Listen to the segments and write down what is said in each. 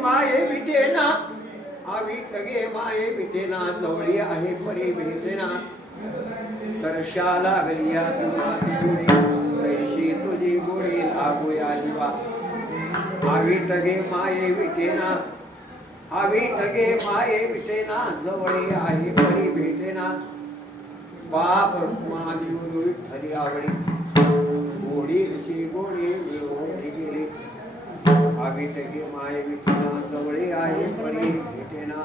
माये विटेना आवीत गे माये विटेना जवळी आहे परी भेटेना तरशा लागली या देवळी कैशी तुझी गोडी लागूया जीवा आवीत गे माये विटेना आवीत गे माये विटेना जवळी आहे परी भेटेना बाप महादेव विठ्ठली आवडी गोडी ऋषी गोडी मिळवली गेली आवीत गे माये विटेना जवळी आहे परी भेटेना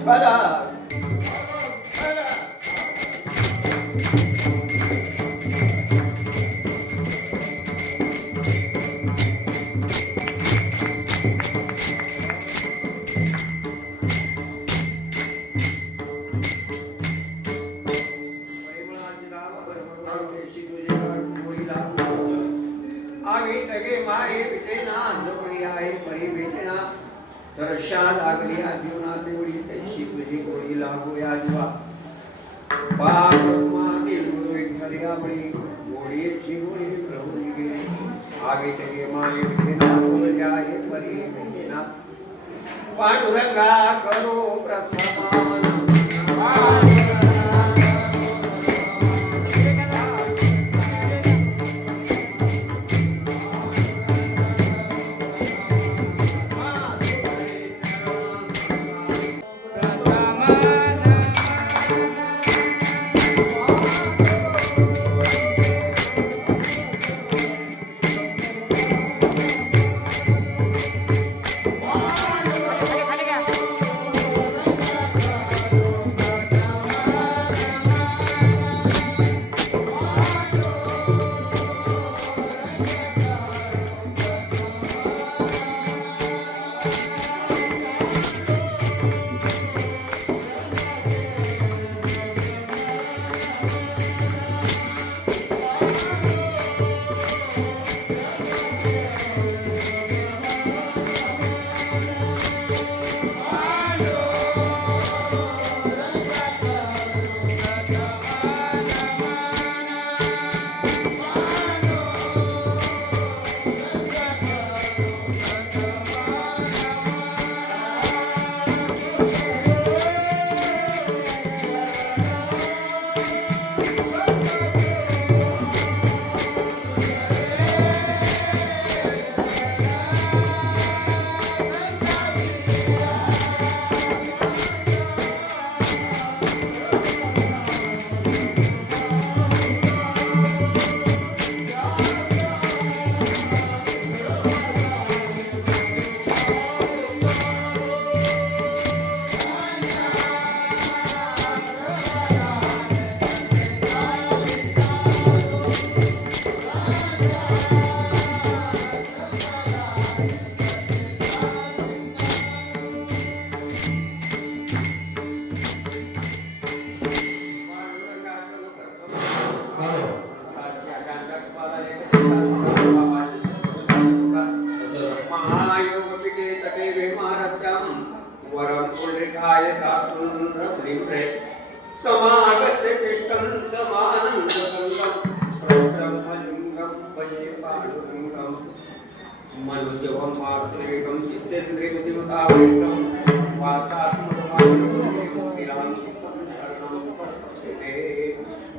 चला तरशा लागली जीवना तेवढी तैशी तुझी गोडी लागूया जीवा बाप महादेव विठ्ठली आवडी गोडीची गोडी प्रभूनी गेली आवीत गे माये विठेना बोलल्या हे परी भेटेना पांडुरंगा करो प्रथमान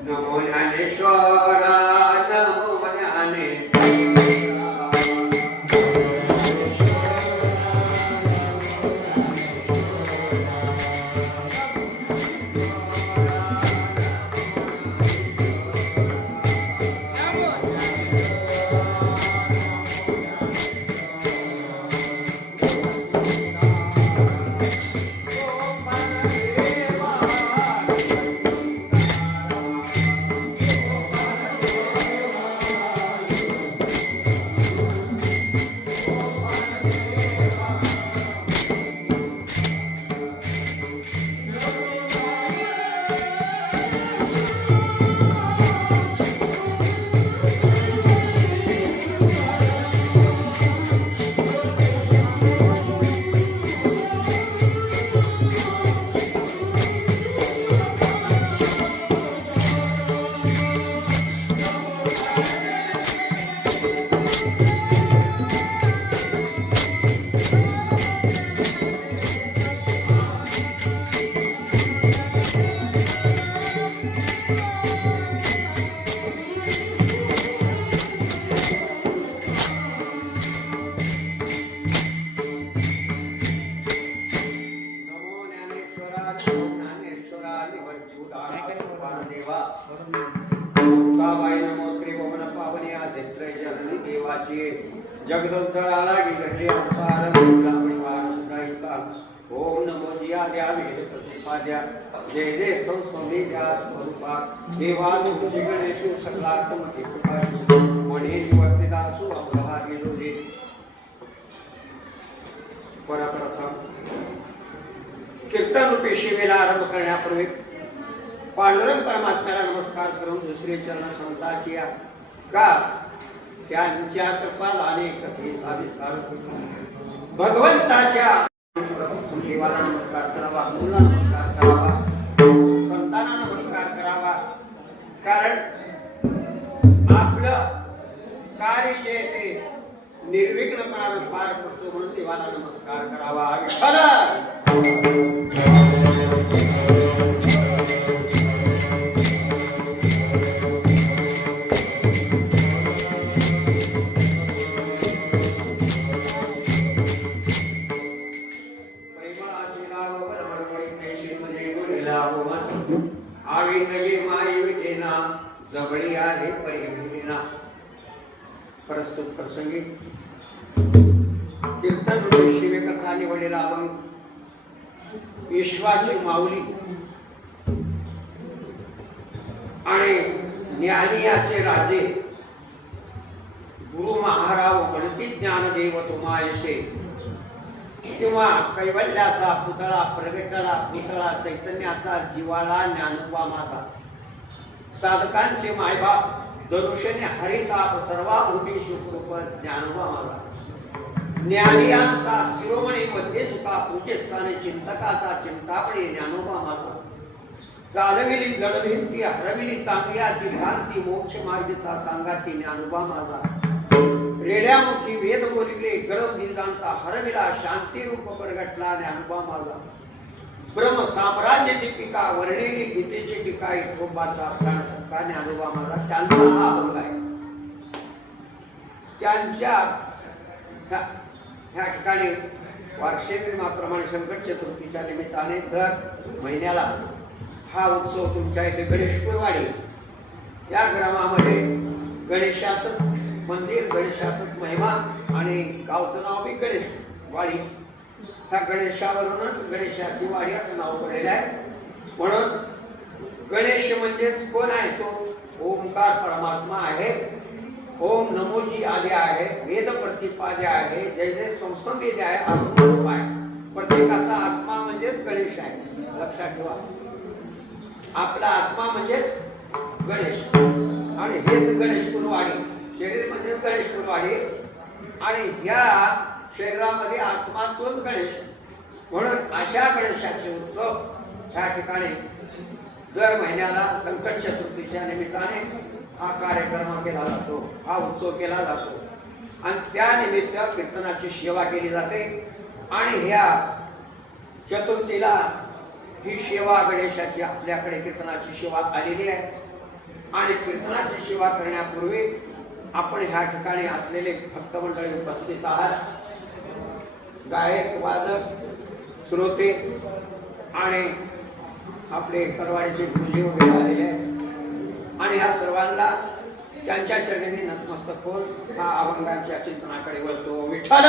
नमो ज्ञानेश्वरा नमो ज्ञानेश्वरा जगदंतराला घरी अवतार ब्राह्मणी वारसदायिका ओम नमो जियाद्या वेद प्रतिपाद्या जय जय संसमेद्या स्वरूपा देवानुभूती गणेशु सकलात्म कृपाशु मणे निवर्तिदासु अवधा गेलोजे परप्रथम कीर्तन रूपी शिवेला आरंभ करण्यापूर्वी पांडुरंग परमात्म्याला नमस्कार करून दुसरे चरण संताची का त्यांच्या कृपालाने कथित आविष्कार भगवंताच्या देवाला नमस्कार करावा, मुलाला नमस्कार करावा, संतांना नमस्कार करावा, कारण आपलं कार्य जे ते निर्विघ्नपणाने पार पडतो म्हणून देवाला नमस्कार करावा. जबडी आहे परिभिना प्रस्तुत प्रसंगी कीर्तन रूपी शिवेकरता निवडलेला अभंग विश्वाची माऊली आणि ज्ञानियाचे राजे गुरु महाराव गणती ज्ञानदेव तुमायसे किंवा कैवल्याचा पुतळा प्रगटाला पुतळा चैतन्याचा जिवाळा ज्ञानोबा माता साधकांचे मायबाप दरुषणे हरिताप सर्वाभूती सुखरूप ज्ञानोबा माता ज्ञानियांचा शिरोमणी मध्ये तुका पूजेस्थाने चिंतकाचा चिंतापणे ज्ञानोबा माता चालविली जडभिंती हरविली चांगल्याची भ्रांती मोक्ष मार्गीचा सांगाती ज्ञानोबा माझा रेड्यामुखी वेद बोलिले गरम दिजांचा हरविला शांती रूप प्रगटला ज्ञानोबा माझा ब्रह्म साम्राज्य दीपिका वर्णिली गीतेची टीका इथोबाचा प्राण सत्ता ज्ञानोबा माझा त्यांचा हा अभंग आहे. त्यांच्या ह्या ठिकाणी वार्षिक नियमाप्रमाणे संकट चतुर्थीच्या निमित्ताने दर महिन्याला हा उत्सव तुमच्या इथे गणेशपुरवाडी या ग्रामामध्ये गणेशाचं मंदिर गणेशाचंच महिमा आणि गावचं नाव बी गणेशवाडी ह्या गणेशावरूनच गणेशाची वाडी असं नाव पडलेलं आहे. म्हणून गणेश म्हणजेच कोण आहे तो ओंकार परमात्मा आहे. ओम नमोजी आदि आहे, वेद प्रतिपाद्य आहे, जय जय संसंवेद्य आहे, अनुभव आहे. प्रत्येकाचा आत्मा म्हणजेच गणेश आहे. लक्षात ठेवा, आपला आत्मा म्हणजेच गणेश आणि हेच गणेशपुरवाडी शरीर म्हणजे गणेशपुरवाडी आणि ह्या शरीरामध्ये आत्मा तोच गणेश. म्हणून अशा गणेशाचे उत्सव ह्या ठिकाणी दर महिन्याला संकट चतुर्थीच्या निमित्ताने हा कार्यक्रम केला जातो, हा उत्सव केला जातो आणि त्या निमित्त कीर्तनाची सेवा केली जाते. आणि ह्या चतुर्थीला ही सेवा गणेशाची आपल्याकडे कीर्तनाची सेवा आलेली आहे. आणि कीर्तनाची सेवा करण्यापूर्वी आपण ह्या ठिकाणी असलेले भक्त मंडळी उपस्थित आहात, गायक वादक श्रोते आणि आपले करवाडीचे गुरुजी वगैरे आलेले आहेत आणि ह्या सर्वांना त्यांच्या चरणी नतमस्तक होऊन हा अभंगाच्या चिंतनाकडे वळतो. विठ्ठल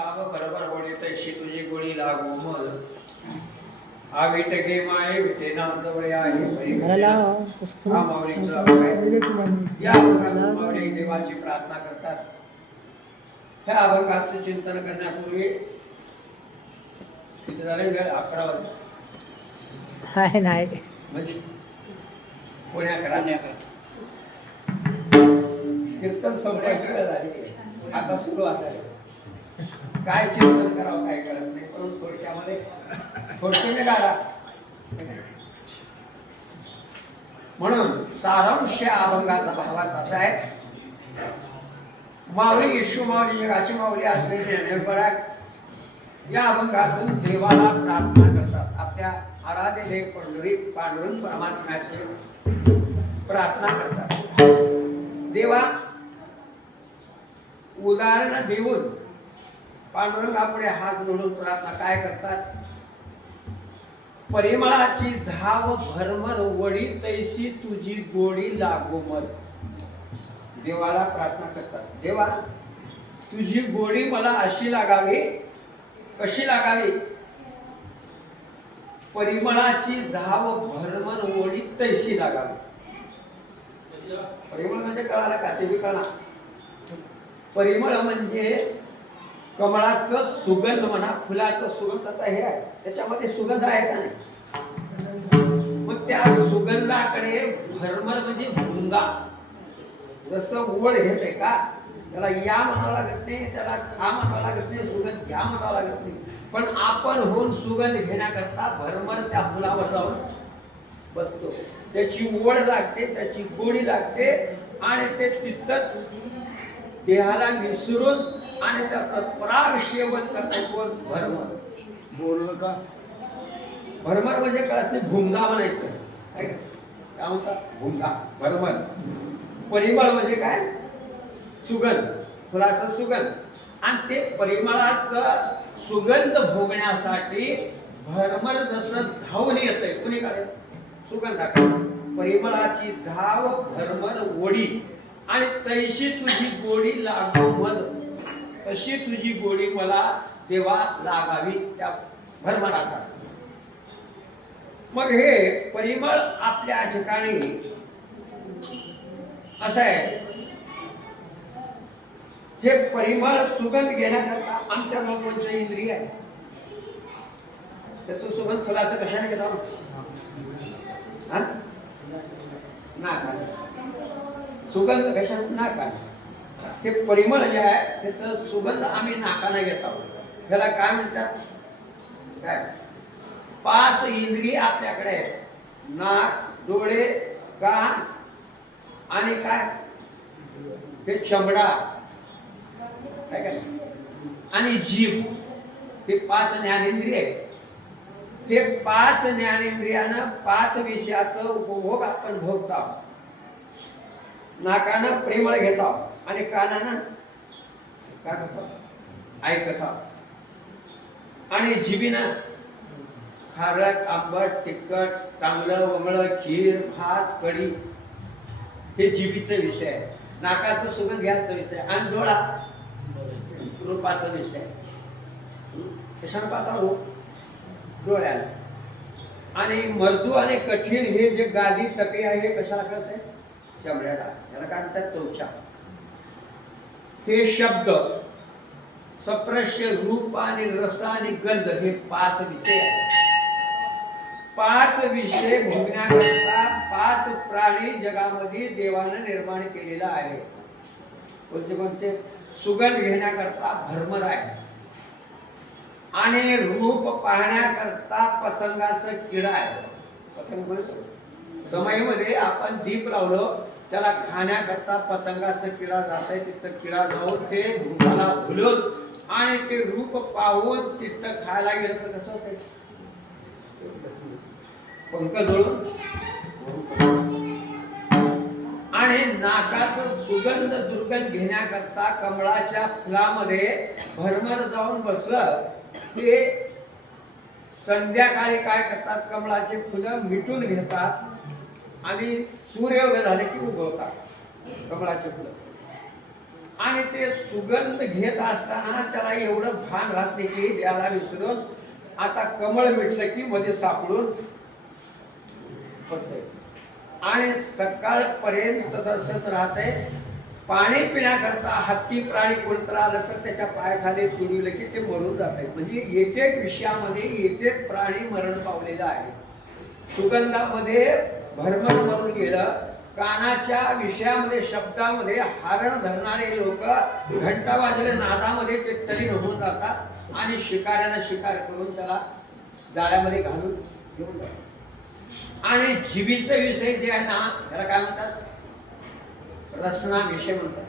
काम बरोबर गोडी तैशी तुझी गोडी लागू मल आविट गे माये विटे नाम जवळ आहे हा माऊलींचा अभंग या अभंगात माऊली देवाची प्रार्थना करतात. ह्या अभंगाचं चिंतन करण्यापूर्वी किती झाले वेळ 11 वाजले नाही म्हणजे पुण्याकरा कीर्तन संपायची वेळ झाली. आता सुरुवात आहे. काय चिंतन करावं काय करत नाही, परंतु थोडक्याने काढा. म्हणून सारांश अभंगाचा भावार्थ असा आहे. माऊली येशू माऊली जगाची माऊली असलेली ज्ञानेश्वर या अभंगातून देवाला प्रार्थना करतात. आपल्या आराध्य देव पांडुरंग परमात्म्याची प्रार्थना करतात. देवा उदाहरण देऊन पांडुरंगापुढे हात जोडून प्रार्थना काय करतात. परिमळाची धाव भरमर वडी तैसी तुझी गोडी लागो मत. देवाला प्रार्थना करतात. देवा तुझी गोडी मला अशी लागावी. कशी लागावी. परिमळाची धाव भरमर वडी तैसी लागावी. परिमळ म्हणजे कळाला का ते बी कळा. परिमळ म्हणजे कमळाचं सुगंध म्हणा, फुलाचं सुगंध. आता हे आहे त्याच्यामध्ये सुगंध आहे का नाही. मग त्या सुगंधाकडे भरमर म्हणजे भुंगा. जसं ओढ घेते का त्याला या म्हणावं लागत नाही, त्याला खा म्हणावं लागत नाही, सुगंध घ्या म्हणावं लागत नाही. पण आपण होऊन सुगंध घेण्याकरता भरमर त्या फुलावर जाऊन बसतो. त्याची ओढ लागते, त्याची गोडी लागते आणि ते तिथंच देहाला मिसळून आणि त्याचं पराग सेवन करतात. भरमर बोललं का. भरमर म्हणजे कळत नाही. भुंगा म्हणायचं काय म्हणतात भुंगा. भरमर. परिमळ म्हणजे काय सुगंध, फुलाचा सुगंध. आणि ते परिमळाचा सुगंध भोगण्यासाठी भरमर जसं धावून येतंय कुणी काय सुगंधाकडे. परिमळाची धाव भरमर ओढी आणि तैशी तुझी गोडी लागू मद. तशी तुझी गोडी मला देवा लागावी त्या भरमराचा. मग हे परिमळ आपल्या ठिकाणी असं आहे. हे परिमळ सुगंध घेण्याकरता आमच्या लोकांचं इंद्रिय आहे. त्याचं सुगंध फुलाचं कशाने घेतो. नाकाने. सुगंध कशाने नाकाने. ते परिमळ जे आहे त्याचं सुगंध आम्ही नाकाने घेत आहोत. त्याला काय म्हणतात. काय 5 इंद्रिय आपल्याकडे आहेत. नाक, डोळे, कान आणि काय ते चमडा काय काय आणि जीभ. हे 5 ज्ञानेंद्रिय. हे 5 ज्ञानेंद्रियानं 5 विषयाचं उपभोग आपण भोगतो. नाकानं परिमळ घेतो आणि कानानं काय करतो ऐकतो आणि जिभीनं खारट, आंबट, तिखट, चांगलं, वंगळं, खीर, भात, कढी हे जिभीचे विषय आहे. नाकाचं सुगंध घ्यायचा विषय आणि डोळा रूपाचा विषय. कशाने पाहता रूप डोळ्याला. आणि मृदू आणि कठीण हे जे गादी तके आहे हे कशाला कळत आहे चमड्याला. याला काय म्हणतात त्वचा. हे शब्द सप्रश्य रूप आणि रस आणि गंध हे 5 विषय आहेत. 5 विषय भोगण्याकरता 5 प्राणी जगामध्ये देवानं निर्माण केलेला आहे. कोणते कोणते. सुगंध घेण्याकरता भरमर आहे आणि रूप पाहण्याकरता पतंगाचं किडा आहे. पतंग म्हणतो समयमध्ये आपण दीप लावलो त्याला खाण्याकरता पतंगाचं किडा जात आहे. तिथं किडा जाऊन ते धुपाला भुलून आणि ते रूप पाहून तिथं खायला गेलं तर कसं होतंय पंख जोडून. आणि नाकाचं सुगंध दुर्गंध घेण्याकरता कमळाच्या फुलामध्ये भरमर जाऊन बसलं. ते संध्याकाळी काय करतात कमळाचे फुलं मिटून घेतात आणि सूर्योदय झाले की उगवतात कमळाचे फुलं. आणि ते सुगंध घेत असताना त्याला एवढं भान राहत नाही की देवाला विसरून आता कमळ मिटलं की मध्ये सापडून पडतंय आणि सकाळपर्यंत तसंच राहतंय. पाणी पिण्याकरता हत्ती प्राणी कोणतं आलं तर त्याच्या पायाखाली तुडविलं की ते मरून जात आहे. म्हणजे एक एक विषयामध्ये एक एक प्राणी मरण पावलेला आहे. सुगंधामध्ये भरमर मरून गेलं. कानाच्या विषयामध्ये शब्दामध्ये हारण धरणारे लोक घंटा वाजले नादामध्ये ते तल्लीन होऊन जातात आणि शिकाऱ्यानं शिकार करून त्याला जाळ्यामध्ये घालून घेऊन जातात. आणि जिभीचे विषय जे आहे ना त्याला काय म्हणतात, रसना विषय म्हणतात.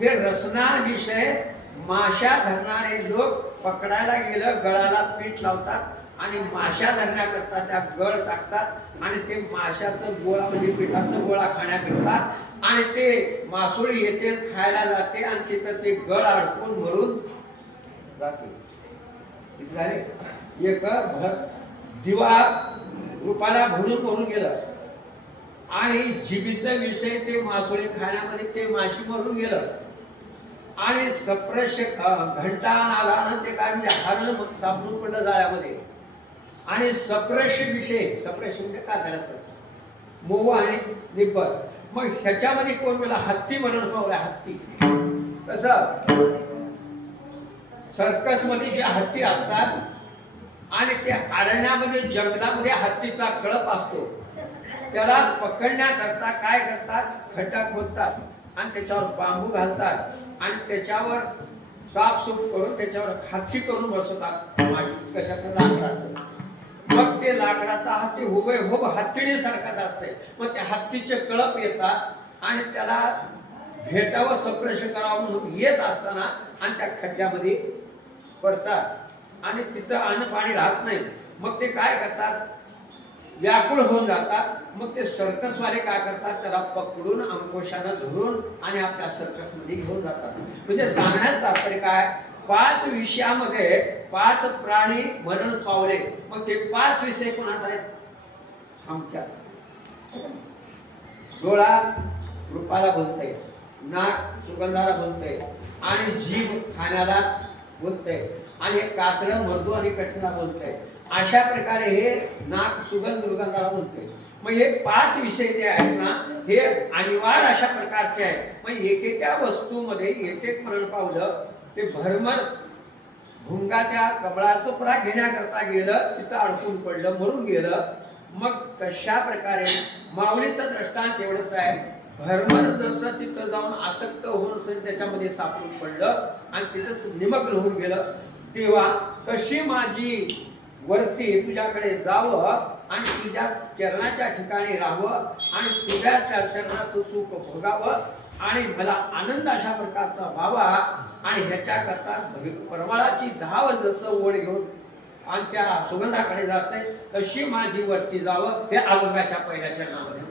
हे रसना विषय माशा धरणारे लोक पकडायला गेलं गळाला पीठ लावतात आणि माशा धरण्याकरता त्या गळ टाकतात आणि ते माशाचं गोळा म्हणजे पिठाचं गोळा खाण्याकरता आणि ते मासोळी येते खायला जाते आणि तिथं ते गळ अडकून मरून जाते. झाले एक दिवा रूपाला भरून मरून गेलं आणि जिभीचा विषय ते मासोळी खाण्यामध्ये ते माशी मरून गेलं आणि सप्रश घंटा नादानं ते काय म्हणजे हरण सापडून पडलं जाळ्यामध्ये. आणि सप्रश विषय, सप्रश म्हणजे कातड्याचं मोव आणि निब्बर. मग ह्याच्यामध्ये कोण बोला हत्ती मरण पावला. हत्ती कसं सर्कस मध्ये जे हत्ती असतात आणि त्या अरण्यामध्ये जंगलामध्ये हत्तीचा कळप असतो, त्याला पकडण्याकरता काय करतात, खड्डा खोदतात आणि त्याच्यावर बांबू घालतात आणि त्याच्यावर साफसूफ करून त्याच्यावर हत्ती करून बसवतात. कशाचं लाकडाचं. मग ते लाकडाचा हत्ती हुबेहूब हत्तीने सारखाच असते. मग त्या हत्तीचे कळप येतात आणि त्याला भेटावं सप्रेश करावं म्हणून येत असताना आणि त्या खड्ड्यामध्ये पडतात आणि तिथं अन्न पाणी राहत नाही. मग ते काय करतात, व्याकुळ होऊन जातात. मग ते सर्कसवाले काय करतात, त्याला पकडून अंकुशानं धरून आणि आपल्या सर्कसमध्ये घेऊन जातात. म्हणजे सांगण्यात तात्पर्य काय, 5 विषयामध्ये 5 प्राणी मरण पावले. मग ते 5 विषय कोणात आहेत, आमच्या. डोळा रूपाला बोलतय, नाक सुगंधाला बोलतय आणि जीभ खाण्याला बोलतय आणि कातडं मर्दू आणि कठीणा बोलतय. अशा प्रकारे हे नाक सुगंध दुर्गंधाला बोलतोय. मग हे 5 विषय जे आहेत ना हे अनिवार्य अशा प्रकारचे आहेत. मग एकेका वस्तूमध्ये एक एक मरण पावलं. ते भरमर भुंगा त्या कमळाचं पुरा घेण्याकरता गेलं, तिथं अडकून पडलं, मरून गेलं. मग तशा प्रकारे माऊलीचं दृष्टांत एवढंच आहे. भरमर जसं तिथं जाऊन आसक्त होऊन त्याच्यामध्ये सापडून पडलं आणि तिथंच निमग्न होऊन गेलं, तेव्हा तशी माझी वरती तुझ्याकडे जावं आणि तुझ्या चरणाच्या ठिकाणी राहावं आणि तुझ्या चरणाचं सुख भोगावं आणि मला आनंद अशा प्रकारचा व्हावा. आणि ह्याच्याकरता परमाळाची धाव जसं ओढ घेऊन आणि त्या सुगंधाकडे जाते तशी माझी वरती जावं. हे अभंगाच्या पहिल्या चरणामध्ये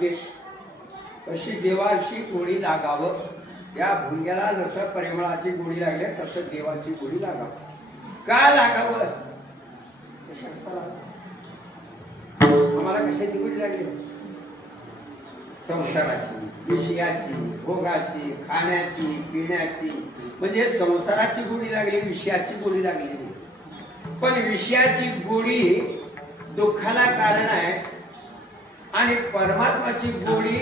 दे, तशी देवाची गोडी लागावं. या भुंग्याला जसं परिमळाची गोडी लागली तसं देवाची गोडी लागावं. का लागावं? आम्हाला कशाची गोडी लागली? संसाराची, विषयाची, भोगाची, खाण्याची, पिण्याची, म्हणजे संसाराची गोडी लागली, विषयाची गोडी लागली. पण विषयाची गोडी दुःखाला कारण आहे आणि परमात्माची गोडी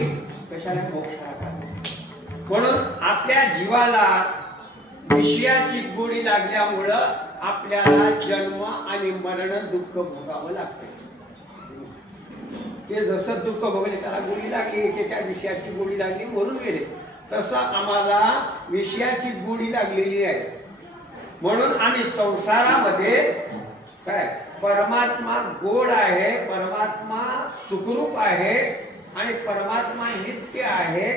कशाला? मोक्षाला कारण. म्हणून आपल्या जीवाला विषयाची गोडी लागल्यामुळं आपल्याला जन्म आणि मरण दुःख भोगावं लागतं. ते जसं दुःख भोगले त्याला गोडी लागली, की त्या विषयाची गोडी लागली म्हणून गेले, तसं आम्हाला विषयाची गोडी लागलेली आहे. म्हणून आम्ही संसारामध्ये काय, परमात्मा गोड आहे, परमात्मा सुखरूप आहे आणि परमात्मा नित्य आहे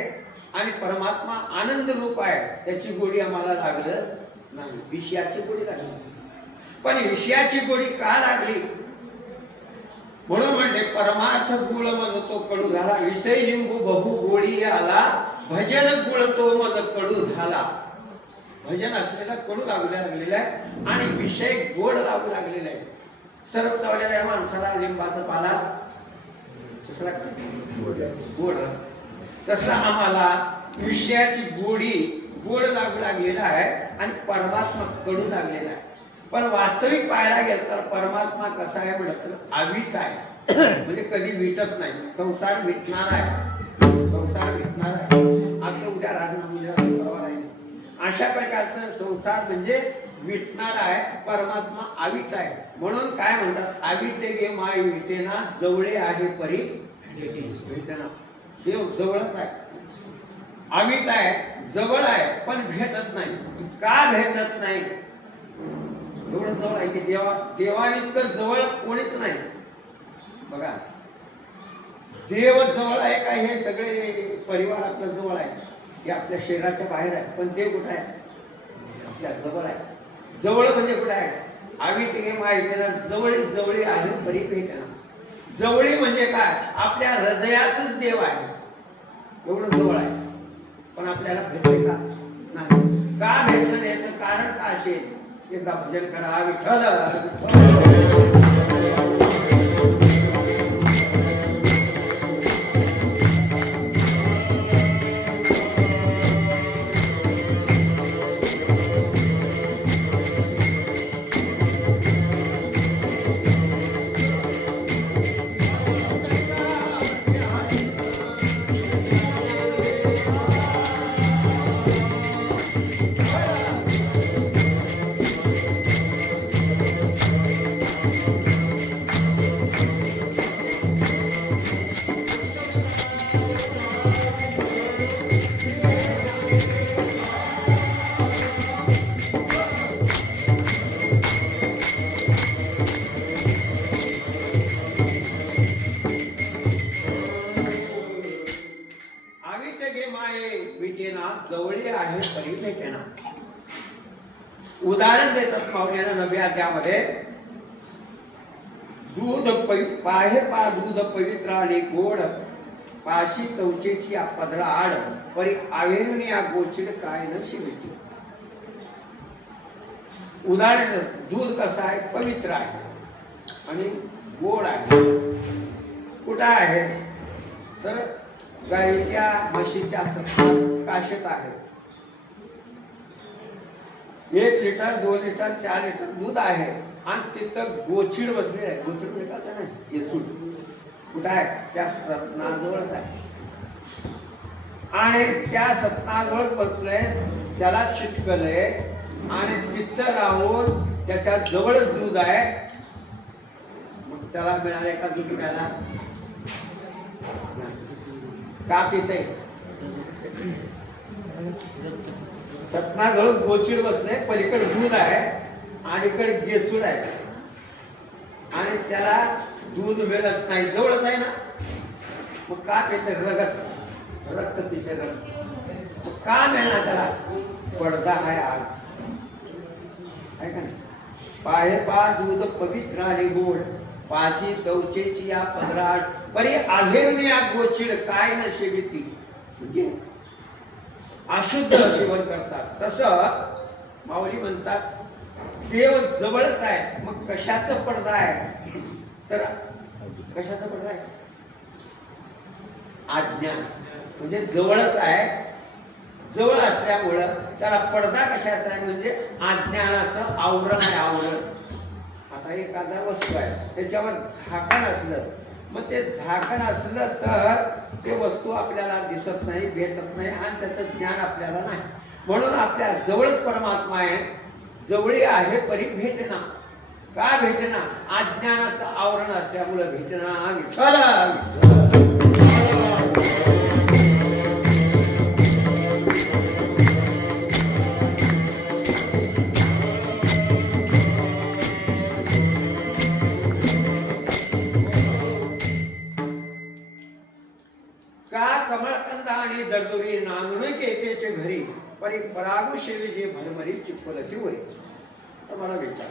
आणि परमात्मा आनंद रूप आहे, त्याची गोडी आम्हाला लागलं नाही, विषयाची गोडी लागली. पण विषयाची गोडी का लागली? म्हणून म्हणले परमार्थ गुळ मन तो कडू झाला, विषय लिंबू बहु गोडी आला, भजन गुळ तो मन कडू झाला. भजन असलेला कडू लागलेला आहे आणि विषय गोड लागू लागलेला आहे. सर्व चावलेल्या माणसाला लिंबाचा पाला कसं लागतं? गोड. तसं आम्हाला विषयाची गोडी गोड लागू लागलेला आहे आणि परमात्मा कडू लागलेला आहे. पण वास्तविक पाहायला गेलं तर परमात्मा कसा आहे म्हणत तर अवित आहे, म्हणजे कधी विटत नाही. संसार विटणार आहे, संसार विटणार आहे. आजचं उद्या राजनाम आहे, अशा प्रकारचं संसार म्हणजे विटणार आहे. परमात्मा अवित आहे. म्हणून काय म्हणतात, अविते गे माय विटेना, जवळे आहे परी भेटेना. देव जवळच आहे, अवित आहे, जवळ आहे, पण भेटत नाही. का भेटत नाही? एवढं जवळ आहे की देवाइतकं जवळ कोणीच नाही. बघा, देव जवळ आहे का? हे सगळे परिवार आपल्या जवळ आहे, हे आपल्या शरीराच्या बाहेर आहे. पण देव कुठे आहे? आपल्या जवळ आहे. जवळ म्हणजे कुठे आहे? अवित गे माहिती जवळी जवळी आहे परी भेटेना. जवळी म्हणजे काय? आपल्या हृदयातच देव आहे, एवढं जवळ आहे. पण आपल्याला भेटले का? नाही. का भेटलं? याचं कारण का असेल? एकदा भजन करा, विठ्ठल जवळी आहे परी भेटेना. उदाहरण देतात माऊलीला नव्या अध्यायामध्ये, दूध पाहे पा दूध पवित्र आणि गोड, पाशी तवचेची पदरा आड, परी आवेरून या गोचिड काय न शिविती. उदाहरण, दूध कसं आहे? पवित्र आहे आणि गोड आहे. कुठं आहे? तर गाईच्या म्हशीच्या काशेत आहे. 1 लिटर 2 लिटर 4 लिटर दूध आहे आणि तिथं गोचिड बसले आहे. गोचिड मिळतात ना, येचूड. कुठं आहे? त्या सतनाजवळच आहे आणि त्या सतनाजवळच बसलंय, त्याला चिटकलंय आणि तिथं राहून त्याच्या जवळच दूध आहे. मग त्याला मिळाले का दूध? मिळाला का? पिते सतना जवळ गोचिड बसले, पलीकडे दूध आहे आणि इकडे गेचूड आहे आणि त्याला दूध मिळत नाही, जवळच आहे ना. मग का पिते? रक्त पिते, रक्त. मग का मिळणार त्याला? पडदा आहे, आग आहे का नाही? पाहे पा दूध पवित्र आणि गोड, पाशी तवचेची या पदराट, परी आधेरुनिया गोचिड काय न शेविती, म्हणजे अशुद्ध सेवन करतात. तसं माऊली म्हणतात देव जवळच आहे, मग कशाचा पडदा आहे, तर कशाचा पडदा आहे, आज्ञा. म्हणजे जवळच आहे, जवळ असल्यामुळं त्याला पडदा कशाचा आहे, म्हणजे अज्ञानाचं आवरण आहे, आवरण. आता एखादा वस्तू आहे त्याच्यावर झाकण असलं, मग ते झाकण असलं तर ते वस्तू आपल्याला दिसत नाही, भेटत नाही आणि त्याचं ज्ञान आपल्याला नाही. म्हणून आपल्या जवळच परमात्मा आहे, जवळी आहे परी भेटना. का भेटना, अज्ञानाचं आवरण असल्यामुळं भेटना. विठ्ठल आणि दरदुरी नांदणुक एकेचे घरी परी परागू शेवी जे भरमरी चिपकलची वरी. तर मला विचार,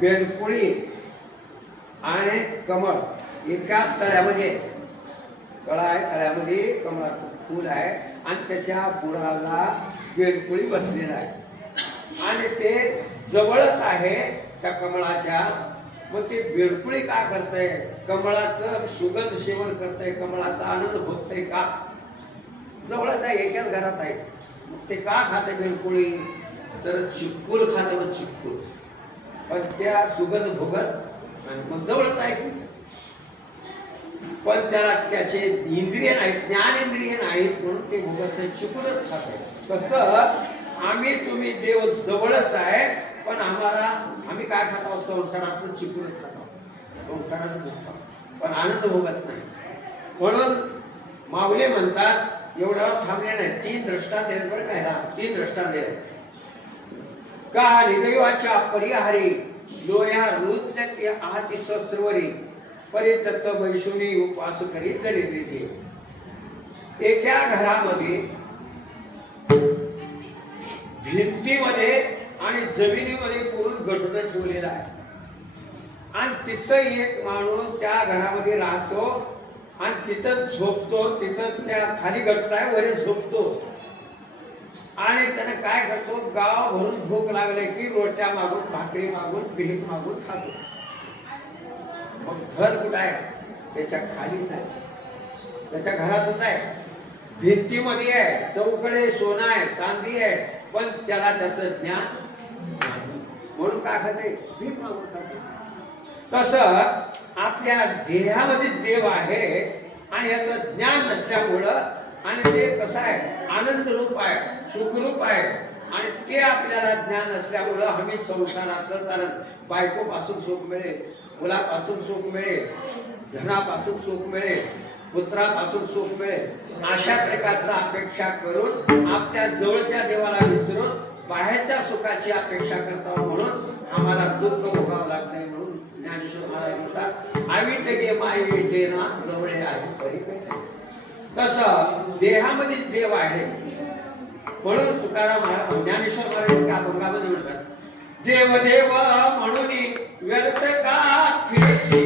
बेडकुळी आणि कमळ एकाच तळ्यामध्ये, कळा आहे, तळ्यामध्ये कमळाचं फूल आहे आणि त्याच्या बुडाला बेडकुळी बसलेला आहे आणि ते जवळच आहे त्या कमळाच्या. मग ते बेडकुळी का करतंय, कमळाचं सुगंध सेवन करतंय, कमळाचा आनंद भोगतंय का, जवळच आहे, एकाच घरात आहे. ते का खाते बेडकुळी, तर चिपकुल खाते, मग चिपकुल, पण त्या सुगंध भोगत मग जवळच आहे की. पण त्याला त्याचे इंद्रिय नाहीत, ज्ञानेंद्रिय नाहीत, म्हणून ते भोगत नाही, चिपकुलच खात आहे. तसं आम्ही तुम्ही देव जवळच आहे, पण आम्ही काय खात आहोत, संसारातून चिपकुलच खात आहोत, संसारात भोगतो पण आनंद भोगत नाही. म्हणून माऊली म्हणतात, एवढं थांबले नाही, 3 दृष्टांत दिले बरं काय, 3 दृष्टांत दिले. का निदैवाच्या परिहारी लोया रुद्र आहाती सहस्रवरी परितत्व वैशुनी उपवास करीत दरिद्रीचे. एका घरामध्ये भिंतीमध्ये आणि जमिनीमध्ये पूर्ण गठुडं ठेवलेलं आहे आणि तिथं एक माणूस त्या घरामध्ये राहतो आणि तिथं झोपतो, तिथं त्या खाली गटूड आहे, वर झोपतो आणि त्याने काय करतो, गाव भरून भूक लागले की रोट्या मागून, भाकरी मागून, भीक मागून खातो. मग घर कुठं आहे, त्याच्या खालीच आहे, त्याच्या घरातच आहे, भिंतीमध्ये आहे, चौकडे सोनं आहे, चांदी आहे, पण त्याला त्याचं ज्ञान म्हणून काय खाते, भीक मागून खाते. तसं आपल्या देहामध्ये देव आहे आणि याचं ज्ञान नसल्यामुळं, आणि ते कसं आहे, आनंद रूप आहे, सुखरूप आहे, आणि ते आपल्याला ज्ञान नसल्यामुळं आम्ही संसारातलं, कारण बायकोपासून सुख मिळेल, मुलापासून सुख मिळेल, धनापासून सुख मिळेल, पुत्रापासून सुख मिळेल, अशा प्रकारचा अपेक्षा करून आपल्या जवळच्या देवाला विसरून बाहेरच्या सुखाची अपेक्षा करता, म्हणून आम्हाला दुःख भोगावं लागतंय. म्हणून ज्ञानेश्वर महाराज म्हणतात, आवित गे माई विटेना जवळे आहे परी. तसं देहामध्ये देव आहे, म्हणून तुकाराम महाराज, ज्ञानेश्वर महाराज त्या अभंगामध्ये म्हणतात, देव देव म्हणून व्यर्थ का फिरती,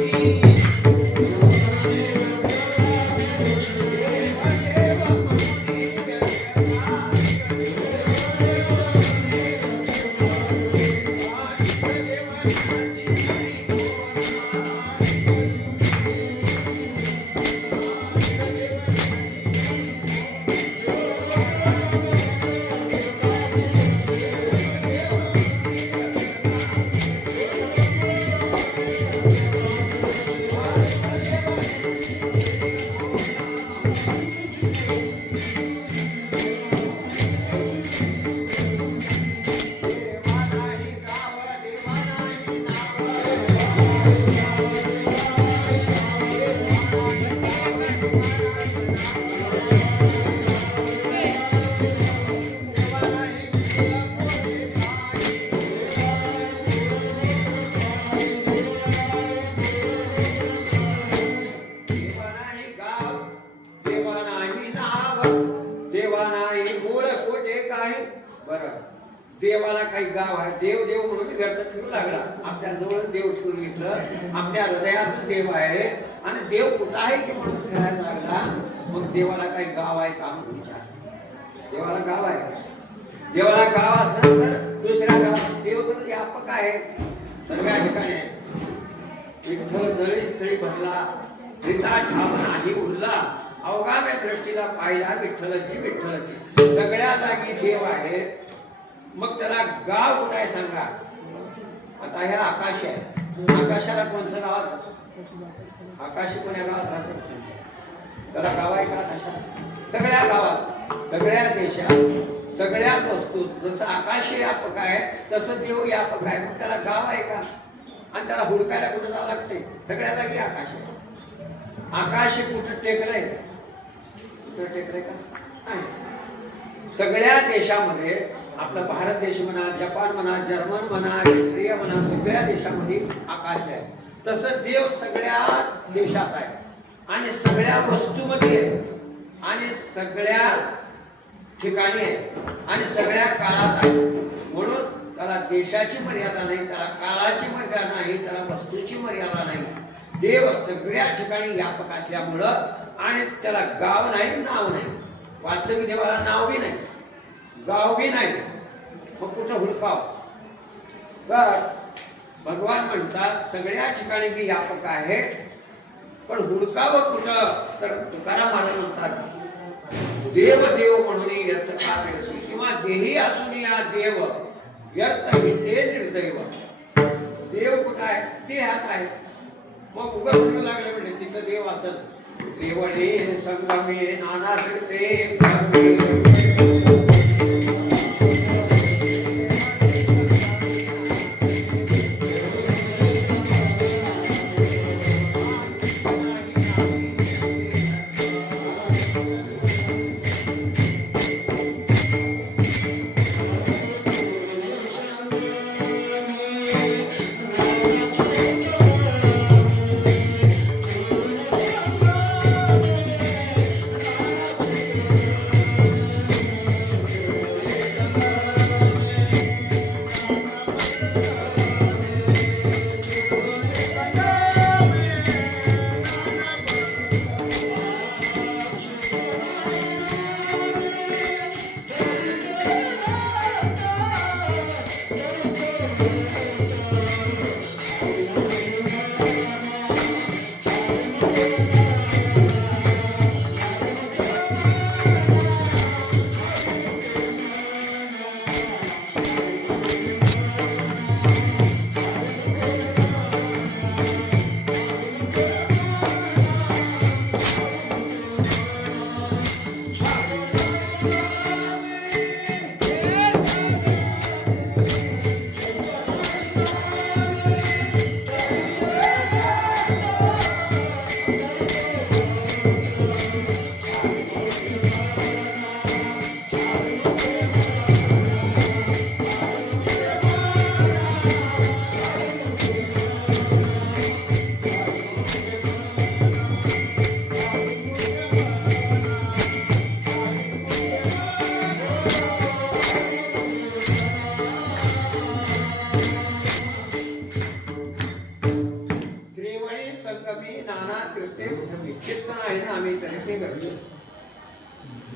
देवाला काही गाव आहे, देव देव म्हणून व्यर्थ फिरू लागला. आपल्या जवळ देव ठेवून घेतलं, आपल्या हृदयात देव आहे आणि देव कुठं आहे की म्हणून फिरायला लागला. मग देवाला काही गाव आहे का म्हणून विचार. देवाला गाव आहे, देवाला गाव असेल तर दुसऱ्या गावात देव तर व्यापक आहे, सर्व ठिकाणी आहे. विठ्ठल दळी स्थळी भरला, रिता ठाम नाही उरला, अवघाव्या दृष्टीला पाहिला विठ्ठलाची विठ्ठलाची. सगळ्या जागी देव आहे, मग त्याला गाव कुठं आहे सांगा. आता हे आकाश आहे, आकाशाला कोणतं गाव? आकाशी कोण्या गावात राहतो? त्याला गाव आहे का आकाशात? सगळ्या गावात, सगळ्या देशात, सगळ्या वस्तूत जसं आकाश व्यापक आहे तसं देव व्यापक आहे. मग त्याला गाव आहे का? आणि त्याला हुडकायला कुठं जावं लागते? सगळ्या जागी आकाश आहे. आकाश कुठं टेकलंय? कुठं टेकलंय का? नाही. सगळ्या देशामध्ये, आपला भारत देश म्हणा, जपान म्हणा, जर्मन म्हणा, ऑस्ट्रिया म्हणा, सगळ्या देशामध्ये आकाश आहे. तसं देव सगळ्या देशात आहे आणि सगळ्या वस्तूमध्ये आहे आणि सगळ्या ठिकाणी आहे आणि सगळ्या काळात आहे. म्हणून त्याला देशाची मर्यादा नाही, त्याला काळाची मर्यादा नाही, त्याला वस्तूची मर्यादा नाही. देव सगळ्या ठिकाणी व्यापक असल्यामुळं आणि त्याला गाव नाही, नाव नाही. वास्तविक देवाला नाव बी नाही, गाव बी नाही, मग कुठं हुडकाव? तर भगवान म्हणतात सगळ्या ठिकाणी मी व्यापक आहे, पण हुडकावं कुठं? तर तुकाराम महाराज म्हणतात देव देव म्हणून व्यर्थ का फिरसी, किंवा देही असून या देव व्यर्थ हिंडे निर्दैव. देव कुठं आहे? ते ह्यात आहे. मग उगाच फिरू लागले म्हणजे तिथं देव असत. देवळे संगमे नाना फिरते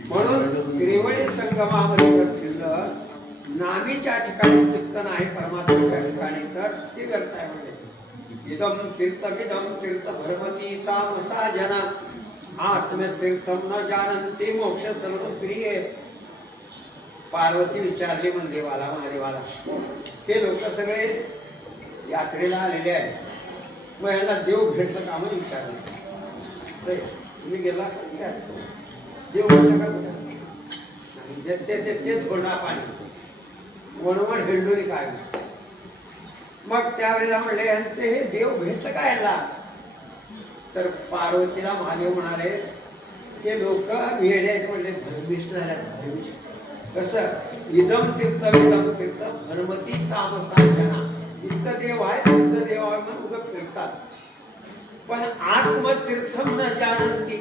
म्हणून त्रिवळी संगमामध्ये जर फिरलं, नामीच्या ठिकाणी चित्त नाही परमात्म्याच्या ठिकाणी, तर ती व्यर्थ आहे. म्हणजे इदम तीर्थमिदम तीर्थ भरमती तामसा जना आत्मतीर्थम न जानन्ति मोक्ष सर्व प्रिय. पार्वती विचारली म्हण देवाला, महादेवाला, ते लोक सगळे यात्रेला आलेले आहेत, मग यांना देव भेटलं का म्हणून विचारलं. तुम्ही गेला देव तेच गोंडा पाणी वनवण हिंडोरी काय. मग त्यावेळेला म्हणले यांचे हे देव भेटलं का याला? तर पार्वतीला महादेव म्हणाले ते लोक वेड्यात म्हणले भरमिष्ठ झाल्यात. भरमिष्ठ कसं? इदम तीर्थ विदम तीर्थ भरमती तामसा जना. इथं देव आहे तिथं देव आहे म्हणून उगत फिरतात, पण आत्मतीर्थम न जानन्ति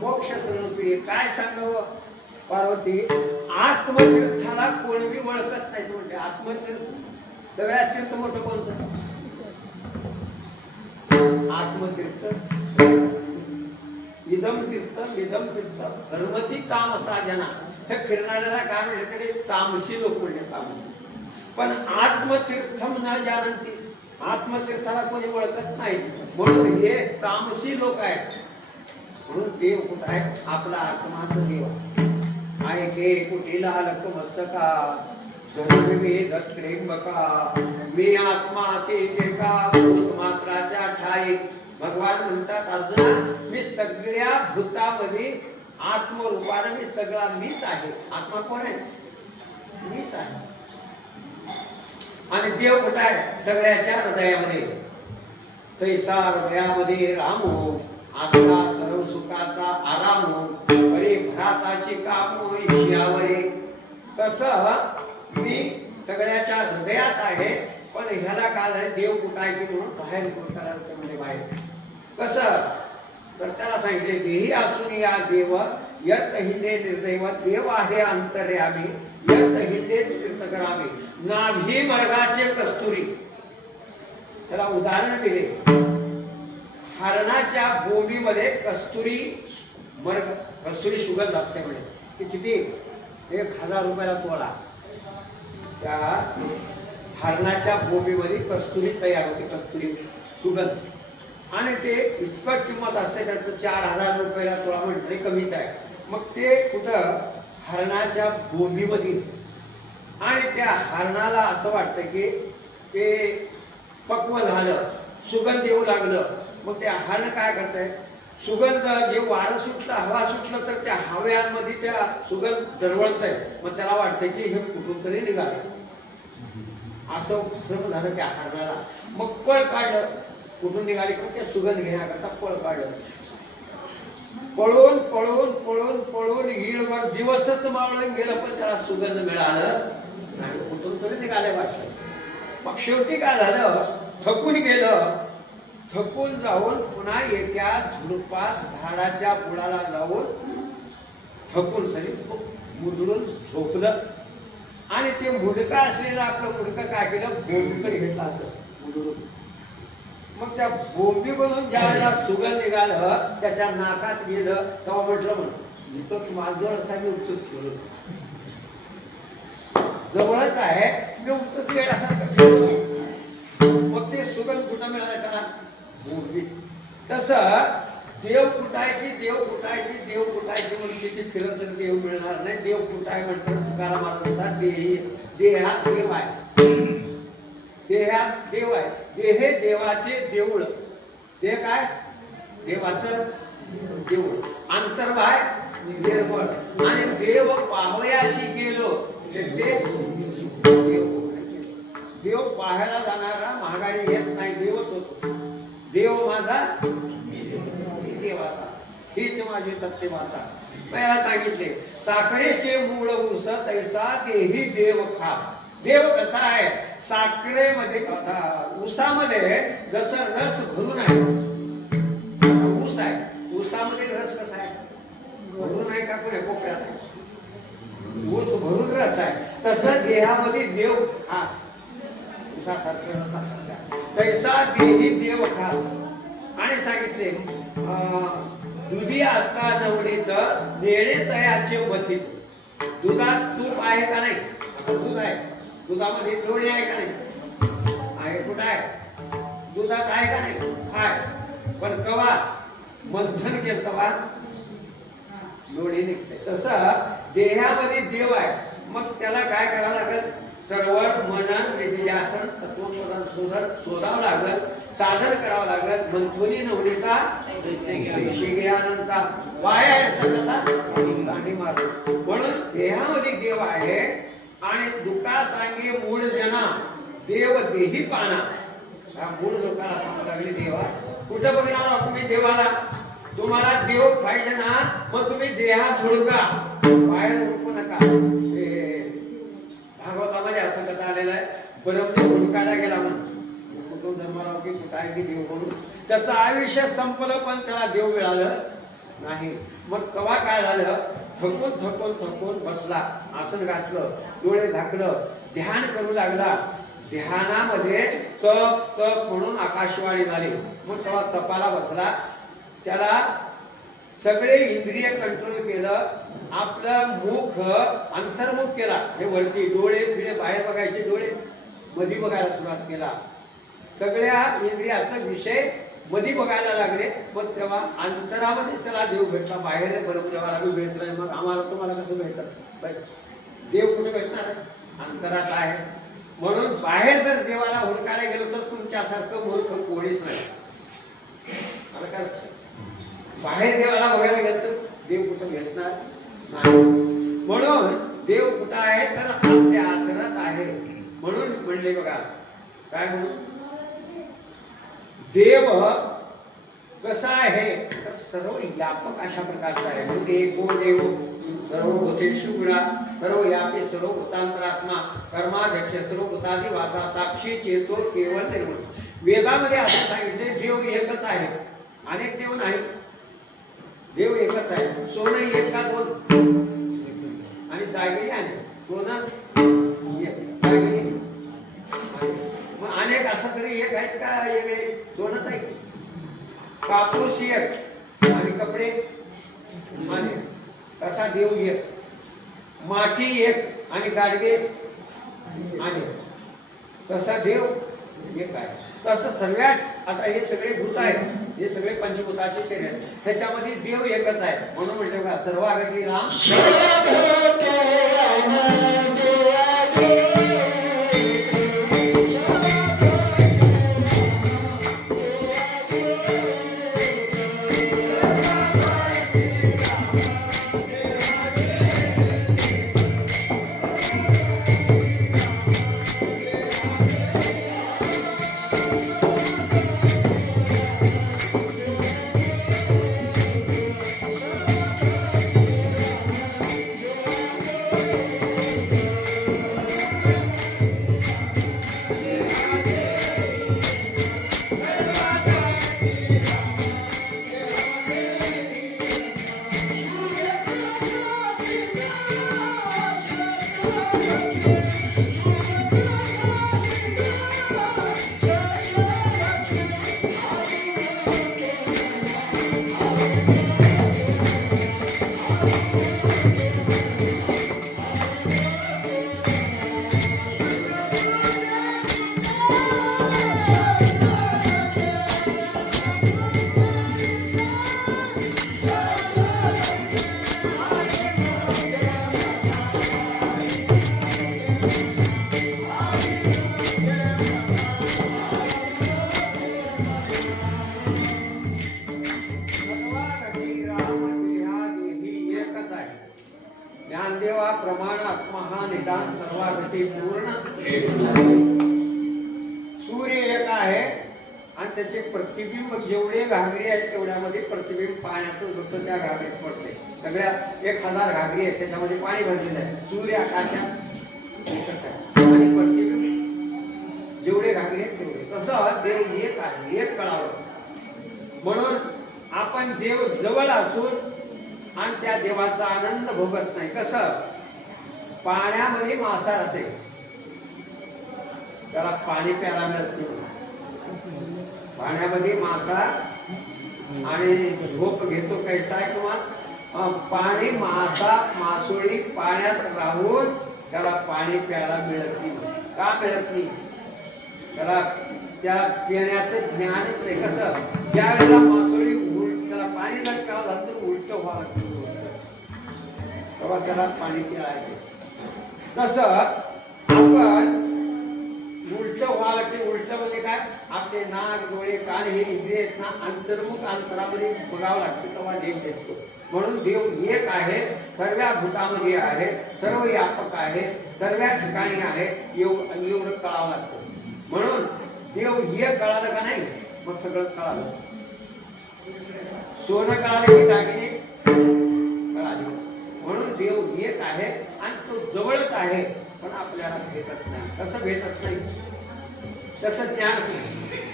मोक्ष स्वरूपी. काय सांगावं? पार्वती आत्मतीर्थाला कोणी ओळखत नाही म्हणजे आत्मतीर्थ सगळ्यात तीर्थ मोठं कोणतं आत्मतीर्थ इदम तीर्थ धर्मती तामसा जना हे फिरणाऱ्याला काय म्हणले तरी तामसी लोक म्हणले तामसी पण आत्मतीर्थम न जानती आत्मतीर्थाला कोणी ओळखत नाही म्हणून हे तामसी लोक आहेत म्हणून देव कुठं आहे आपला आत्माच देव आहे के कुटीला मस्तका त्र्यंबका मी आत्मा असे एका भूत मात्राच्या ठाई भगवान म्हणतात अर्जुना मी सगळ्या भूतामध्ये आत्मरूपाने मी सगळा मीच आहे आत्मा कोण आहे मीच आहे आणि देव कुठं आहे सगळ्याच्या हृदयामध्ये तैसा हृदयामध्ये रामो आस्था सर्व सुखाचा आराम बरे भराताशी कामो ईश्यावरे कसं मी सगळ्याच्या हृदयात आहे पण ह्याला काय आहे देव कुठं आहे की म्हणून बाहेर करायचं म्हणजे बाहेर कसं तर त्याला सांगितले देही असून या देव यत हिंदे निर्दैव देव आहे अंतर्यामी यत हिंदे तीर्थकरामी नाभी मर्गाचे कस्तुरी त्याला उदाहरण दिले हरणाच्या बोंबीमध्ये कस्तुरी मर्ग कस्तुरी सुगंध असते म्हणे की किती 1000 रुपयाला तोळा त्या हरणाच्या बोंबीमध्ये कस्तुरी तयार होते कस्तुरी सुगंध आणि ते इतकं किंमत असते त्याचं 4000 रुपयाला तोळा म्हटलं कमीच आहे मग ते कुठं हरणाच्या बोंबीमध्ये आणि त्या हरणाला असं वाटतं की ते पक्व झालं सुगंध येऊ लागलं मग ते हरण काय करतंय सुगंध जे वारं सुटलं हवा सुटलं तर त्या हव्यामध्ये त्या सुगंध दरवळतंय मग त्याला वाटतंय की हे कुठून तरी निघालं असं भ्रम झालं त्या हरणाला मग पळ काढलं कुठून निघाले की त्या सुगंध घेण्याकरता पळ काढलं पळून पळून पळून पळून हिरभर दिवसच मावळून गेलं पण त्याला सुगंध मिळालं नाही कुठून तरी निघाले वाटलं मग शेवटी काय झालं थकून गेलं थकून जाऊन पुन्हा एका झुडपात झाडाच्या बुडाला जाऊन थकून सरी मुदळून झोपलं आणि ते मुडका असलेलं आपलं मुडकं काय केलं बोंबीकडे घेतलं असं मुदळून मग त्या बोंबी बनून ज्या वेळेला सुगंध निघालं त्याच्या नाकात गेलं तेव्हा म्हटलं म्हणून इथं माझं असता मी उत्सुक ठेवलं जवळच आहे मी उत्सुक येण्यासारखं मग ते सुगंध कुठं मिळालं त्याला बोंबी तसं देव कुठं आहे की देव कुठं आहे की देव कुठं आहे की म्हणून किती फिरत तर देव मिळणार नाही देव कुठं आहे म्हणतात तुकाराम म्हणतात देहात देव आहे देहात देव आहे देहे देवाचे देऊळ ते काय देवाचं देऊळ अंतर्बाय निर्मळ आणि देव पाहयाशी गेलो ते देव पाहायला जाणारा महागारी येत नाही देवच होतो देव माझा देवाचा हीच माझी सत्यमाता पहिला सांगितले साखरेचे मूळ ऊस तैसा देही देव खा देव कसा आहे साखरेमध्ये ऊसामध्ये जसं रस भरून आहे ऊस आहे ऊसामध्ये रस कसा आहे भरून आहे का पुढे कोपऱ्यात ऊस भरून रस आहे तसं देहामध्ये देव खा तैसा देही देव खा आणि सांगितले दुधी असता नवडीत नेणे तयाचे मथित दुधात तूप आहे का नाही दूध आहे दुधामध्ये लोणी आहे का नाही आहे कुठं आहे दुधात आहे का नाही आहे पण कवा मंथन केलं तेव्हा लोणी निघते तसं देहामध्ये देव आहे मग त्याला काय करावं लागेल सर्वण मनन निधिध्यासन तत्वशोधन शोधावं लागेल सादर करावं लागेल मंथुनी नवनीता शिग्यानंता वाया आणि मारू म्हणून देहामध्ये देव आहे आणि दुका सांगे मूळ जना देव देही पाना मूळ लोकांना सांगू लागले देवा कुठं बघणार तुम्ही देवाला तुम्हाला देव पाहिजे ना मग तुम्ही देहात हुडका बाहेर हुडकू नका भागवतामध्ये असं कथा आलेलं आहे बरोबर हुडकायला गेला म्हणून धर्माराव की कुठं आहे की देव म्हणून त्याचं आयुष्य संपलं पण त्याला देव मिळालं नाही मग कवा काय झालं थकून थकून थकून बसला, आसन घातलं, डोळे झाकलं, ध्यान करू लागला. ध्यानामध्ये तप तप म्हणून आकाशवाणी झाली. मग तेव्हा तपाला बसला, त्याला सगळे इंद्रिय कंट्रोल केलं, आपलं मुख अंतर्मुख केला. हे वरती डोळे फिरे बाहेर बघायचे, डोळे मधी बघायला सुरुवात केला. सगळ्या इंद्रियाचा विषय मधी बघायला लागले. मग तेव्हा अंतरामध्येच त्याला देव भेटला. बाहेर बरोबर देवाला बी भेटत नाही. मग आम्हाला तुम्हाला कसं भेटत? देव कुठे भेटणार? अंतरात आहे. म्हणून बाहेर जर देवाला हुडकायला गेलो तर तुमच्यासारखं मूर्ख कोणीच नाही. बाहेर देवाला बघायला गेलं तर देव कुठं भेटणार नाही. म्हणून देव कुठं आहे तर आपल्या अंतरात आहे. म्हणून म्हणले बघा काय म्हणून, देव कसा आहे तर सर्व व्यापक अशा प्रकारचा आहे. म्हणून एको देव सर्वभूतेषु गुणा सर्व व्यापी सर्व भूतांतरात्मा कर्माध्यक्ष सर्व भूतादी वासा साक्षी चेतो केवळ निर्गुण. वेदामध्ये असं सांगितले देव एकच आहे, अनेक देव नाही. देव एकच आहे. सोनं एक का दोन आणि दागिने अनेक. सोनं दागिने मग अनेक असं तरी एक आहेत का? वेगळे दोनच आहे. कापूस एक आणि कपडे अनेक. तसा देव एक. माती एक आणि गाडगे अनेक. तसा देव एक आहे. तसं सर्वात आता हे सगळे भूत आहेत, हे सगळे पंचभूताचे शरीर, ह्याच्यामध्ये देव एकच आहे. म्हणून म्हटलं का सर्व आगती राम सूर्य एक आहे आणि त्याचे प्रतिबिंब जेवढे घागरी आहेत तेवढ्यामध्ये प्रतिबिंब पाण्याचं जसं त्या घागरीत पडते. सगळ्या 1000 घागरी आहेत, त्याच्यामध्ये पाणी भरलेलं आहे. सूर्य आकाशात एकच आहे आणि प्रतिबिंब जेवढे घागरी आहेत तेवढे. तसं देव एक आहे, एक कळावं. म्हणून आपण देव जवळ असून आणि त्या देवाचा आनंद भोगत नाही. कसं? पाण्यामध्ये मासा राहते, त्याला पाणी प्यायला मिळत नाही. पाण्यामध्ये मासा आणि झोप घेतो कैसा आहे किंवा पाणी मासा मासोळी पाण्यात राहून त्याला पाणी प्यायला मिळत नाही. का मिळत नाही? त्याला त्या पिण्याचं ज्ञानच नाही. कसं? ज्या वेळेला मासोळी त्याला पाणी जर प्यावं झालं तर उलट व्हावं लागतं, तेव्हा त्याला पाणी प्यायला. तसं आपण उलट व्हावं लागते. उलट म्हणजे काय? आपले नाक डोळे कान हे इंद्रिय आहेत ना, अंतर्मुख अंतरामध्ये बघावं लागते तेव्हा देव दिसतो. म्हणून देव एक आहे, सर्व भूतामध्ये आहे, सर्व व्यापक आहे, सर्व ठिकाणी आहे. एवढं कळावं लागतं. म्हणून देव एक कळालं का नाही मग सगळं कळालं. सोनं कळालं की दागिने कळाले. म्हणून देव एक आहे आणि तो जवळच आहे, पण आपल्याला भेटत नाही. कसं भेटत नाही? तसं ज्ञान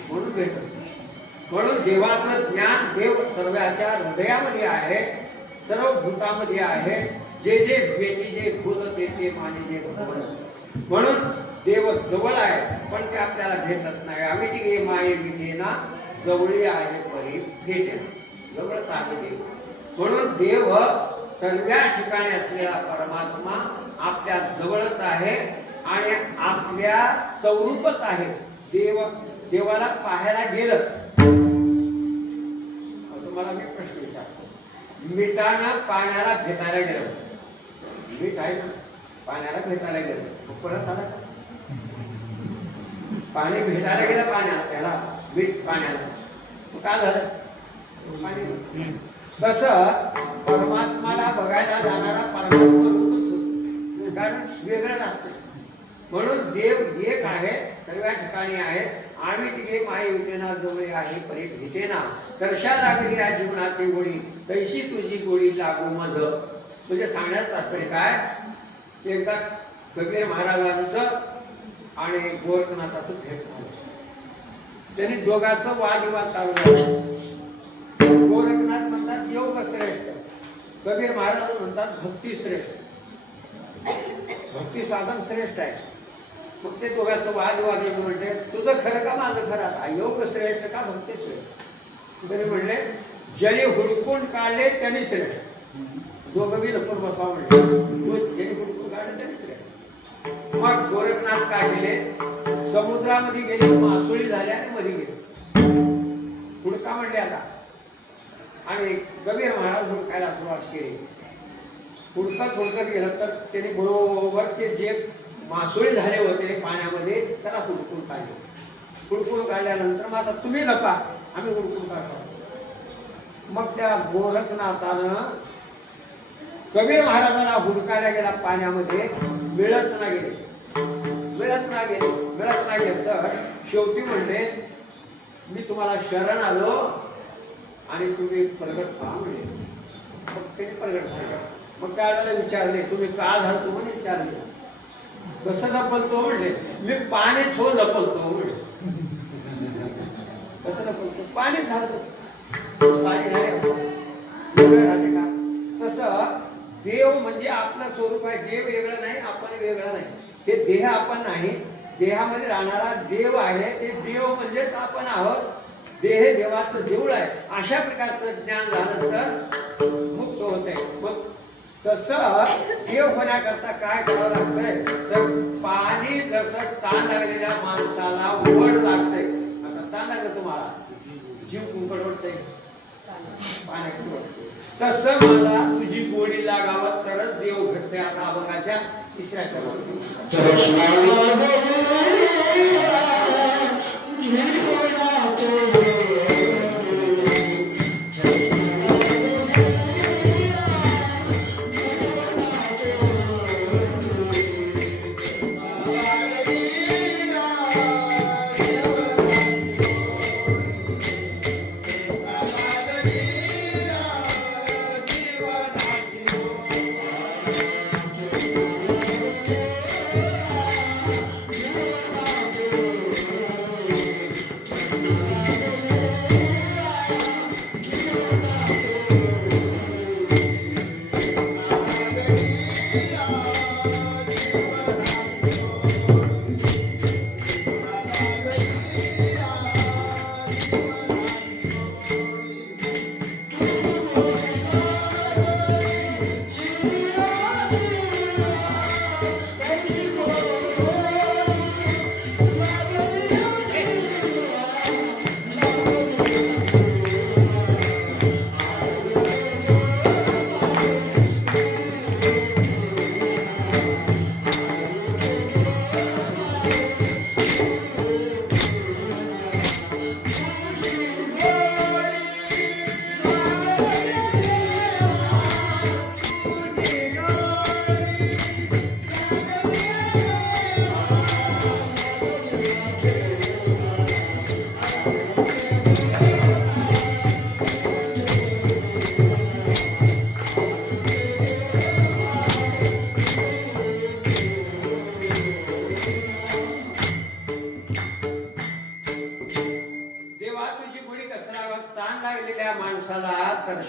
म्हणून भेटत. म्हणून देवाचं ज्ञान देव सर्वांच्या हृदयामध्ये आहे. सर्व भूतामध्ये आहे, जे जे भेटी जे भूत ते माने जे भगवन. म्हणून देव जवळ आहे पण ते आपल्याला भेटत नाही. आम्ही ती माये विधेना जवळी आहे परी भेटे, जवळच आहे देव. म्हणून देव सर्व ठिकाणी असलेला परमात्मा आपल्या जवळच आहे आणि आपल्या स्वरूपच आहे. देवाला पाहायला गेलं, तुम्हाला मी प्रश्न विचारतो, मिठानं पाण्याला भेटायला गेलं, मीठ आहे ना, पाण्याला भेटायला गेलं, परत आला का? पाणी भेटायला गेलं पाण्याला, त्याला मीठ पाण्याला, काय झालं? पाणी. तसं परमात्माला बघायला जाणारा परमात्मा रूपच, कारण वेगळं असतं. म्हणून देव एक आहे, सर्व ठिकाणी आहे. आणि तिथे माये विटेना जवळ आहे परी भेटेना, तरशा लागली या जीवनाची गोडी, तैशी तुझी गोडी लागू मध. म्हणजे सांगण्याचं तात्पर्य काय, एकदा कबीर महाराजांचं आणि गोरखनाथाचं भेट झालं. त्यांनी दोघांचं वादविवाद चालू झाला. गोरखनाथ म्हणतात योग श्रेष्ठ, कबीर महाराज म्हणतात भक्ती श्रेष्ठ, भक्ती साधन श्रेष्ठ आहे. मग ते दोघांचं वादविवाद म्हणते, तुझं खरं का माझं खरं, योग श्रेष्ठ का भक्ती श्रेष्ठ? तरी म्हणले ज्याने हुडकून काढले त्याने श्रेष्ठ. दोघं बी लपून बसावं म्हणले, ज्याने हुडकून काढले त्याने श्रेष्ठ. मग गोरखनाथ काय केले, समुद्रामध्ये गेले, मासोळी झाल्या आणि मध्ये गेले, हुडका म्हणले आता. आणि कबीर महाराज हुडकायला सुरुवात केली. हुडकत हुडकत गेलं तर त्याने बरोबर ते जे मासोळी झाले होते पाण्यामध्ये त्याला हुडकून काढले. हुडकून काढल्यानंतर मग आता तुम्ही लपा, आम्ही हुडकून काढतो. मग त्या गोरखनाथानं कबीर महाराजाला हुडकायला गेला पाण्यामध्ये, मिळच ना गेले, मिळच ना गेले, मिळच ना गेले. तर शेवटी म्हणले मी तुम्हाला शरण आलो आणि तुम्ही प्रगट व्हा म्हणले. मग ते प्रगट झाले. मग त्याला विचारले तुम्ही का झालतो म्हणून विचारले. कसं लपलतो म्हणले, मी पाणीच हो लपलतो म्हणले. कसं लपलतो, पाणीच झालं, पाणी झाले राहते का? तसं देव म्हणजे आपलं स्वरूप आहे. देव वेगळं नाही, आपण वेगळं नाही. हे देह आपण नाही, देहामध्ये राहणारा देव आहे. ते देव म्हणजेच आपण आहोत. देह देवाचं देऊळ आहे. अशा प्रकारचं ज्ञान झालं तर मुक्त होते. मग तसं देव होण्याकरता काय करावं लागतंय, तर पाणी जसं ताण लागलेल्या माणसाला वड लागतंय. आता ताण लागलं तुम्हाला, जीव कुंकड ओढतंय, पाण्यात ओढतंय. तसं मला तुझी गोडी लागावं तरच देव घडते. असा अभंगाच्या तिसऱ्या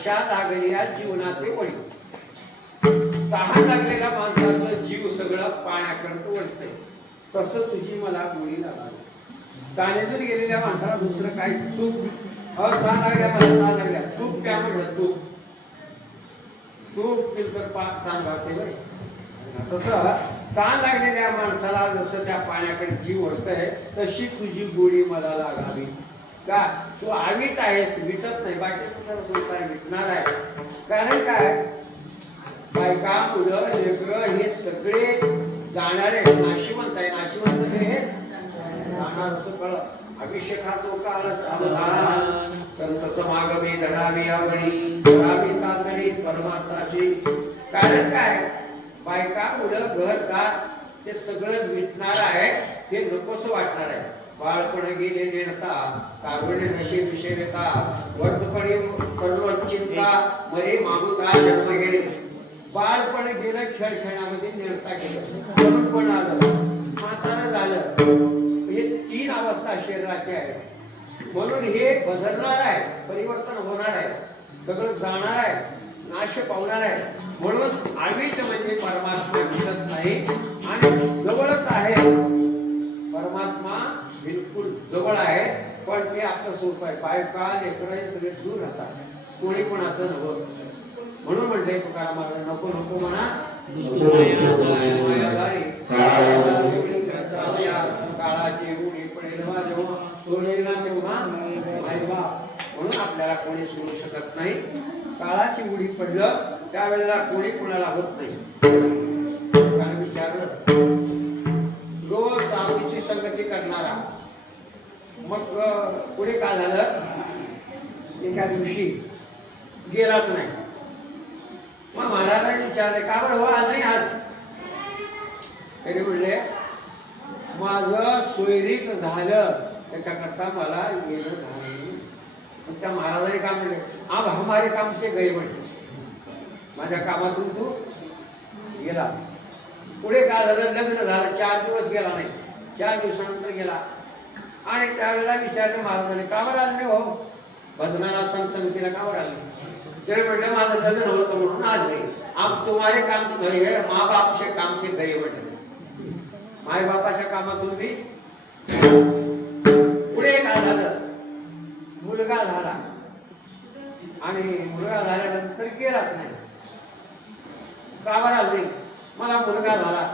अशा लागलेल्या जीवनाचे वळी. तहान लागलेल्या माणसाचं जीव सगळं पाण्याकडे वळतंय, तसं तुझी मला गोडी लागली. दाणेजून गेलेल्या माणसाला दुसरं काय, तूप ताण लागल्या मला ताण लागल्या तूप प्या म्हटलं, तूप तूप पिलतर ताण घालते. तसं ताण लागलेल्या माणसाला जसं त्या पाण्याकडे जीव वळतंय तशी तुझी गोडी मला लागावी. का तू आवीत आहेस, विटत नाही. बाकी काय विटणार आहे? कारण काय, बायका मुलं लेकरं हे सगळे जाणारे नाशिवंत आहे. नाशिवंत हे जाणार असं कळलं. अभिषेकात काल सावधान संत समागमे धरावी आवडी धरावी तातडी परमात्माची. कारण काय, बायका मुलं घरदार ते सगळं विटणार आहे, ते नकोस वाटणार आहे. बाळपण गेले नेणता कारुण्य नशे विषय येता वर्तपणे कडवट चिंता मरे मागुता जन्म गेले. बाळपण गेलं खेळण्यामध्ये नेणता गेलं, तरुणपण आलं, म्हातारं झालं. हे तीन अवस्था शरीराची आहे. म्हणून हे बदलणार आहे, परिवर्तन होणार आहे, सगळं जाणार आहे, नाश पावणार आहे. म्हणून आम्हीच म्हणजे परमात्मा दिसत नाही आणि जवळच आहे. परमात्मा बिलकुल जवळ आहे, पण ते आपलं स्वरूप आहे. बायका लेकरं सगळे दूर राहतात, कोणी पण असं नवं. म्हणून म्हणले तुकाराम महाराज, नको नको म्हणा काळाची उडी पडेल जेव्हा सोडेल ना तेव्हा मायबा. म्हणून आपल्याला कोणी सोडू शकत नाही. काळाची उडी पडलं त्यावेळेला कोणी कोणाला होत नाही. कारण विचारलं, रोज स्वामीची संगती करणारा, मग पुढे काय झालं, एका दिवशी गेलाच नाही. मग महाराजांनी विचारले, का बरं हो आज नाही? आज तरी म्हणले, माझं सोयरीक झालं त्याच्याकरता मला येणं झालं. मग त्या महाराजांनी काय म्हणले, अब हमारे काम से गए म्हणले, माझ्या कामातून तू गेला. पुढे काय झालं, लग्न झालं, 4 दिवस गेला नाही. 4 दिवसानंतर गेला आणि त्यावेळेला विचारले महाराजांनी, का बरं आले हो भजनाला संगतीला, का बरं आले? तरी म्हणले, माझं लग्न होतं म्हणून आज नाही. अब तुम्हारे काम गए है, माँ बाप से काम से गए म्हणले, माय बापाच्या कामातून मी. पुढे काय झालं, मुलगा झाला आणि मुलगा झाल्यानंतर गेलाच नाही. का बरं आले? मला मुलगा झाला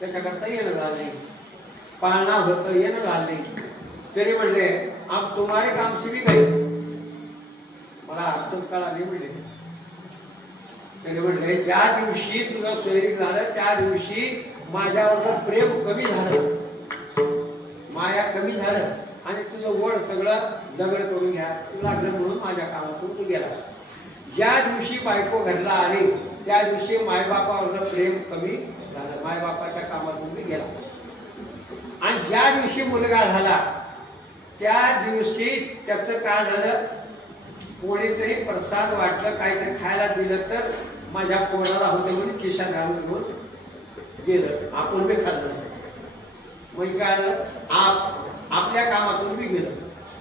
त्याच्याकरता येणं झालं नाही, पाळणा होतं येणं झालं नाही. तरी म्हणले, आप तुम्हारे काम से भी गए, मला अर्थच कळा नाही म्हणले. तरी म्हणले, ज्या दिवशी तुझं सोयरीक झालं त्या दिवशी माझ्यावर प्रेम कमी झालं, माया कमी झालं आणि तुझं वड सगळं दगड करून घ्या लागलं म्हणून माझ्या कामातून तू गेला. ज्या दिवशी बायको घरला आली त्या दिवशी मायबापावर प्रेम कमी झालं, मायबापाच्या कामातून मी गेला. आणि ज्या दिवशी मुलगा झाला त्या दिवशी त्याचं काय झालं, कोणीतरी प्रसाद वाटलं, काहीतरी खायला दिलं तर माझ्या पोराला होतं म्हणून खिशात घालून घेऊन गेलं, आपण बी खाल्लं. मग काय झालं, आपल्या कामातून बी गेलं.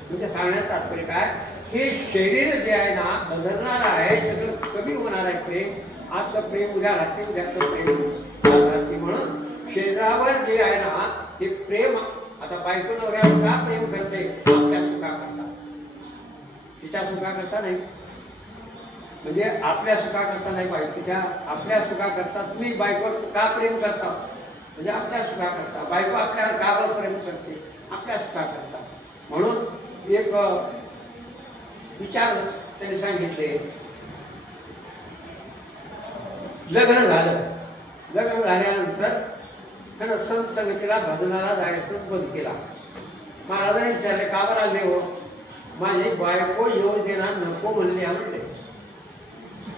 म्हणजे सांगण्याचं तात्पर्य काय, हे शरीर जे आहे ना बदलणार आहे, सगळं कमी होणार आहे प्रेम. आजचं प्रेम उद्या राहते, उद्याचं प्रेम राहते. म्हणून शरीरावर जे आहे ना ते प्रेम, आता बायको नवऱ्यावर का प्रेम करते, आपल्या सुखा करता, तिच्या सुखा करता नाही. म्हणजे आपल्या सुखा करता नाही, बायकोच्या आपल्या सुखा करता. तुम्ही बायको का प्रेम करता, म्हणजे आपल्या सुखा करता. बायको आपल्याला का प्रेम करते, आपल्या सुखा करता. म्हणून एक विचार त्यांनी सांगितले, लग्न झालं, लग्न झाल्यानंतर त्यानं संत संगतीला भजनाला जायचं बंद केला. महाराजांनी विचारले, का बरं आले हो? माझी बायको येऊ देणार नको म्हणले. म्हणले,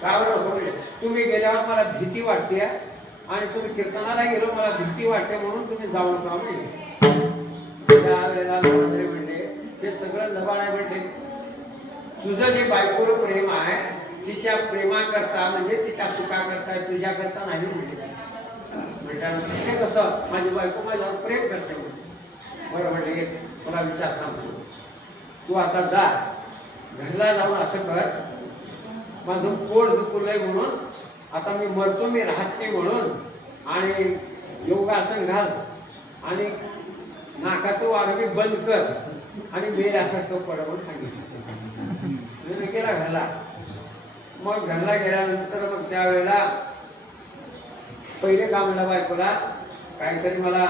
का बरं नको म्हणले? तुम्ही गेल्यावर मला भीती वाटते आणि तुम्ही कीर्तनाला गेलो मला भीती वाटते म्हणून तुम्ही जाऊ नका म्हणले. त्यावेळेला महाराज म्हणले, ते सगळं लबाड आहे म्हणले. तुझं जे बायकोवर प्रेम आहे तिच्या प्रेमाकरता म्हणजे तिच्या सुखाकरता, तुझ्या करता नाही म्हणले. म्हटल्यानंतर ते कसं, माझी बायको माझ्यावर प्रेम करते म्हणते. बरं म्हणले, मला विचार सांगतो, तू आता जा घरला जाऊन असं कर, माझं पोट दुखलंय म्हणून, आता मी मरतो, मी राहत नाही म्हणून, आणि योगासन घाल आणि नाकाचं वारं बंद कर आणि मेल्यासारखं पड म्हणून सांगितलं. गेला घरला. मग घरला गेल्यानंतर मग त्यावेळेला पहिले काम म्हणलं बायकोला काहीतरी मला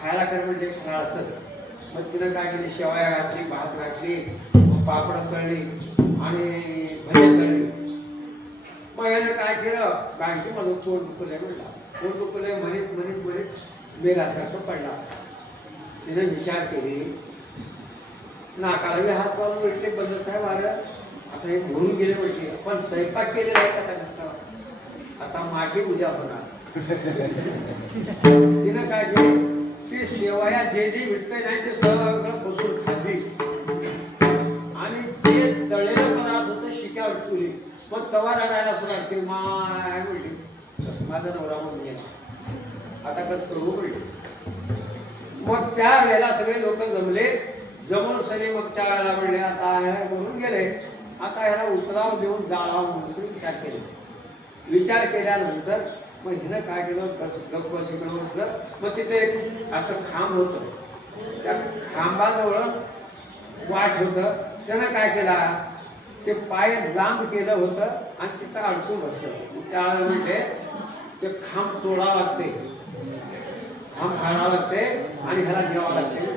खायला कर म्हणजे फराळाचं. मग तिनं काय केली, शेवया घातली, भात घातली, पापड तळली आणि भजे तळली. मग याने काय केलं, काय माझं पोट दुखलंय म्हणला. पोट दुखलंय म्हणत म्हणत म्हणत मेल्यासारखं पडला. तिने विचार केली, नाकाला हात लावून भेटले, बंद काय वारं, आता हे भरून गेले म्हटले, पण स्वयंपाक केलेला आहे का कसं, आता मागे उद्या होणार. तिनं काय केलं, ती शेवया जे जे भेटतंय नाही ते सगळं बसून खाल्ली आणि जे तळलेलं पदार्थ होतं शिक्यावर ठेवली. मग तवा रडायला सुरुवात केली, माय म्हटली, माझा नवरा म्हणून गेला, आता कसं करू म्हटली. मग त्या वेळेला सगळे लोक जमून सगळे मग त्या वेळेला म्हणले, आता म्हणून गेले, आता ह्याला उचलाव देऊन जाळावं म्हणून विचार केले. विचार केल्यानंतर मग हिनं काय केलं, गप्प बसलं बसलं. मग तिथे एक असं खांब होतं, त्या खांबाजवळ वाट होतं. त्यानं काय केला, ते पाय लांब केलं होतं आणि तिथं अडकून बसलं. त्यावेळेला म्हणजे ते खांब तोडावं लागते, खांब काढावं लागते आणि ह्याला द्यावं लागते.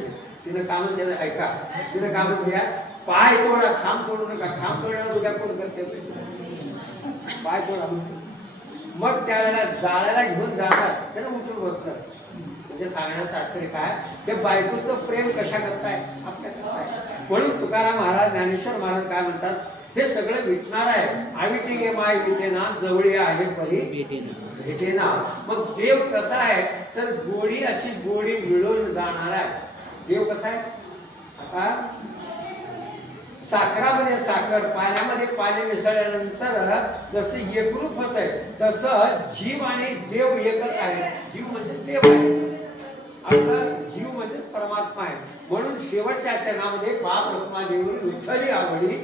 तिनं काम केलं, ऐका, तिनं काम घ्या, पाय तोडा, खांब तोडू नका. खांब तोडण्याला उद्या कोण करते, पाय तोडा. मग त्यावेळेला जाळ्याला घेऊन जातात, त्याला उचलून बसतात. म्हणजे सांगण्याचं तात्पर्य काय, ते बायकोचं प्रेम कशा करताय आपल्याला. म्हणून तुकाराम महाराज, ज्ञानेश्वर महाराज काय म्हणतात, हे सगळं भेटणार आहे. आविती गे माय भेटेना, जवळी आहे परी भेटेना. मग देव कसा आहे तर गोडी, अशी गोडी मिळून जाणार आहे. देव कसा आहे, आता साखरामध्ये साखर, पाण्यामध्ये पाणी मिसळल्यानंतर जसं एकरूप होत आहे, तसं जीव आणि देव एकच आहे. जीव म्हणजे देव आहे, आपला जीव म्हणजे परमात्मा आहे. म्हणून शेवटच्या चरणामध्ये बाप रखुमादेवी विठ्ठली आवडी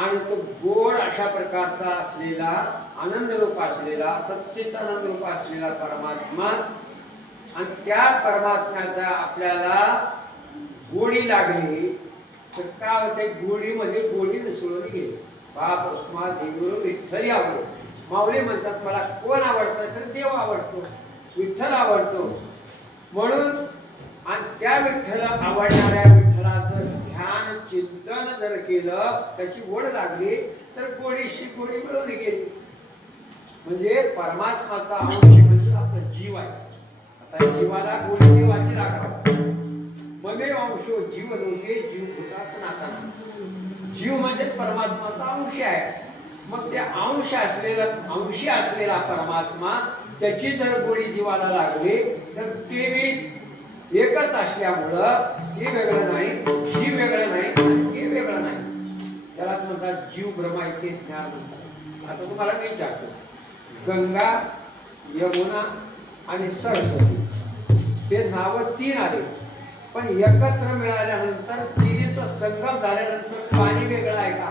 आणि तो गोड अशा प्रकारचा असलेला आनंद रूप असलेला सच्चिदानंद रूप असलेला परमात्मा आणि त्या परमात्म्याचा आपल्याला गोडी लागली तर काय होते गोडीमध्ये गोडी मिसळून गेली बाप उस्मा देव विठ्ठल आवडतो माऊली म्हणतात मला कोण आवडतं तर देव आवडतो विठ्ठल आवडतो म्हणून आणि त्या विठ्ठला आवडणाऱ्या विठ्ठलाचं ध्यान चिंतन जर केलं त्याची गोड लागली तर गोडीशी गोडी मिळून गेली म्हणजे परमात्माचा अंश म्हणजे आपला जीव आहे आता जीवाला गोडी जीवाची लागावं ममे अंशो जीव नव्हे जीव होता सनातन जीव म्हणजे परमात्माचा अंश आहे मग त्या अंशी असलेला परमात्मा त्याची जर गोडी जीवाला लागली तर ते एकच असल्यामुळं ते वेगळं नाही ही वेगळं नाही हे वेगळं नाही त्याला म्हणतात जीव ब्रह्माचे ज्ञान म्हणतात आता तुम्हाला मी विचारतो गंगा यमुना आणि सरस्वती हे नावं 3 आले पण एकत्र मिळाल्यानंतर तिन्हीचा संगम झाल्यानंतर पाणी वेगळं आहे का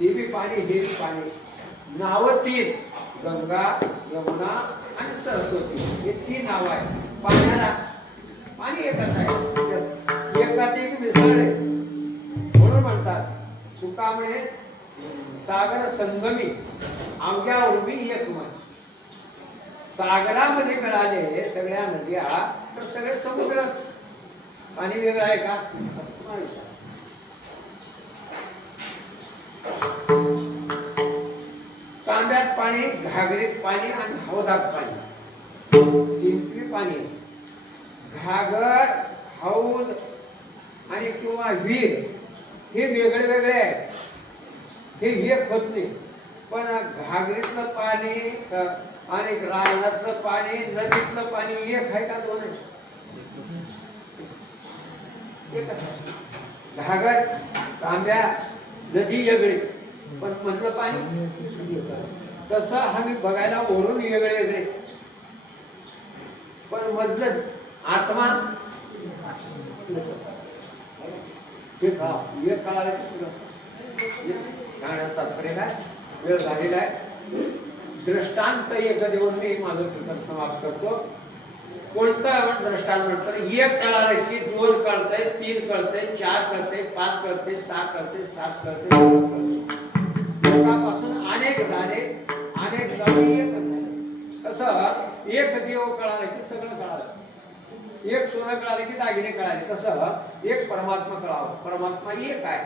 ते बी पाणी हे पाणी नावं 3 गंगा यमुना आणि सरस्वती हे 3 नाव आहे पाण्याला पाणी एकच आहे एकात एक मिसळले म्हणून म्हणतात सुकामुळे सागर संगमी अवघ्या उर्मी एक मन सागरामध्ये मिळाले सगळ्या नद्या तर सगळे समुद्र पाणी वेगळं आहे का तांब्यात पाणी घागरीत पाणी आणि हौदात पाणी 3 पाणी घागर हौद आणि किंवा विहीर हे वेगळे वेगळे आहे हे एक होत नाही पण घागरीतलं पाणी आणि रानातलं पाणी नदीतलं पाणी एक आहे का दोन आहे घागर तांब्या नदी वेगळी पण मधलं पाणी तसं आम्ही बघायला वरून वेगळे वेगळे पण मधलं आत्मा एक काळाला तात्पर्य काय वेळ झालेला आहे दृष्टांत एक देऊन मी माझं पुस्तक समाप्त करतो कोणता दृष्टांत म्हणतात एक कळालं की 2 कळतंय 3 कळतंय 4 कळतंय 5 कळतंय 6 कळतंय 7 कळतंय एकापासून अनेक झाले अनेक झाले एकच झाले कसं एक देव कळाला की सगळं कळालं एक सोनं कळाले की दागिने कळाले तसं एक परमात्मा कळावं परमात्मा एक आहे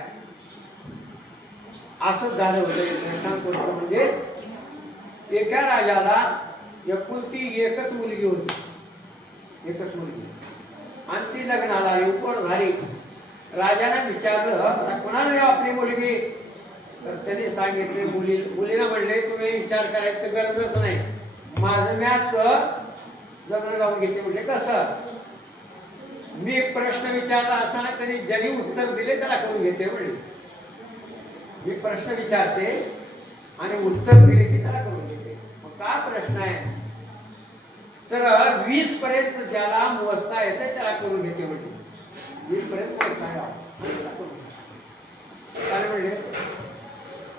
असं झालं होतं दृष्टांत म्हणजे एका राजाला एकुलती एकच मुलगी होती एकच मुलगी आणि ती लग्नाला उपवर झाली राजाने विचारलं कोणाला आपली मुलगी तर त्यांनी सांगितले मुलीला म्हणले तुम्ही विचार करायचं गरजच नाही माझं मॅच लग्न लावून घेते म्हणजे कसं मी प्रश्न विचारला असताना त्यांनी ज्यांनी उत्तर दिले त्याला करून घेते म्हणजे मी प्रश्न विचारते आणि उत्तर दिले की त्याला करून घेते मग काय प्रश्न आहे तर 20 पर्यंत ज्याला मोजता येते त्याला करून घेते म्हणजे 20 पर्यंत मोजता काय म्हणले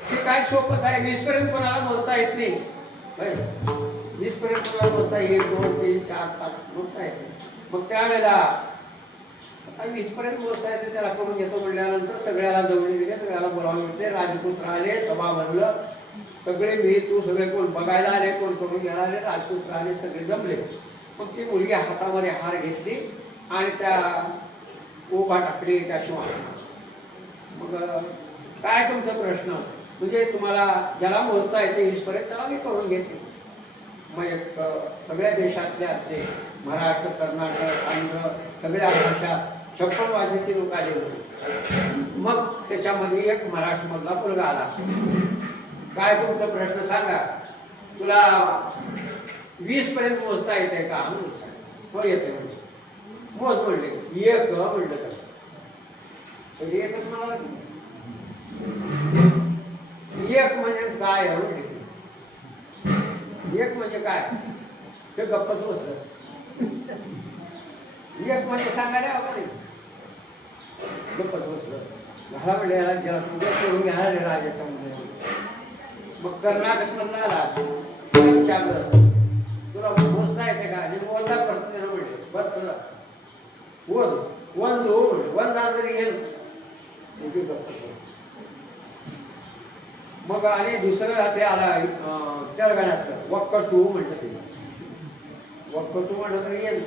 ते काय सोपं आहे 20 पर्यंत कोणाला मोजता येत नाही 20 पर्यंत कोणाला मोजता 1 2 3 4 5 मोजता येते मग त्यावेळेला 20 पर्यंत मोजता येते त्याला करून घेतो म्हणल्यानंतर सगळ्याला जवळ दिले सगळ्याला बोलावून घेतले राजपुत्र आले सभा भरलं सगळे मी तू सगळे कोण बघायला आले कोण करून घ्यायला आले राजपुत्र आले सगळे जमले मग ती मुलगी हातामध्ये हार घेतली आणि त्या ओघा टाकली त्या शिवाय मग काय तुमचा प्रश्न म्हणजे तुम्हाला ज्याला मोजता येते 20 पर्यंत त्याला मी करून घेते मग सगळ्या देशातल्या ते महाराष्ट्र कर्नाटक आंध्र सगळ्या भाषा 56 भाषेचे लोक आले होते मग त्याच्यामध्ये एक महाराष्ट्रामधला मुलगा आला काय तुमचा प्रश्न सांगा तुला 20 पर्यंत मोजता येते का हो येते म्हणजे मोज म्हणले एक म्हणलं तर एकच मला एक म्हणजे काय एक म्हणजे काय ते गप्पच बसलं एक म्हणजे सांगायला हवं नाही गप्पच बसलं मला म्हणले याला ज्याला तुझ्या करून घ्यायला रे राजाच्या मध्ये. मग कर्नाटक मधला आला विचारलं तुला मोजता येते का आणि मोजला पडतो त्यानं म्हणले बस तुला वन जरी घेईल मग आणि दुसरं ते आला तेलंगणाचं वक्कटू म्हणतं ते वक्कटू म्हणलं तर येईल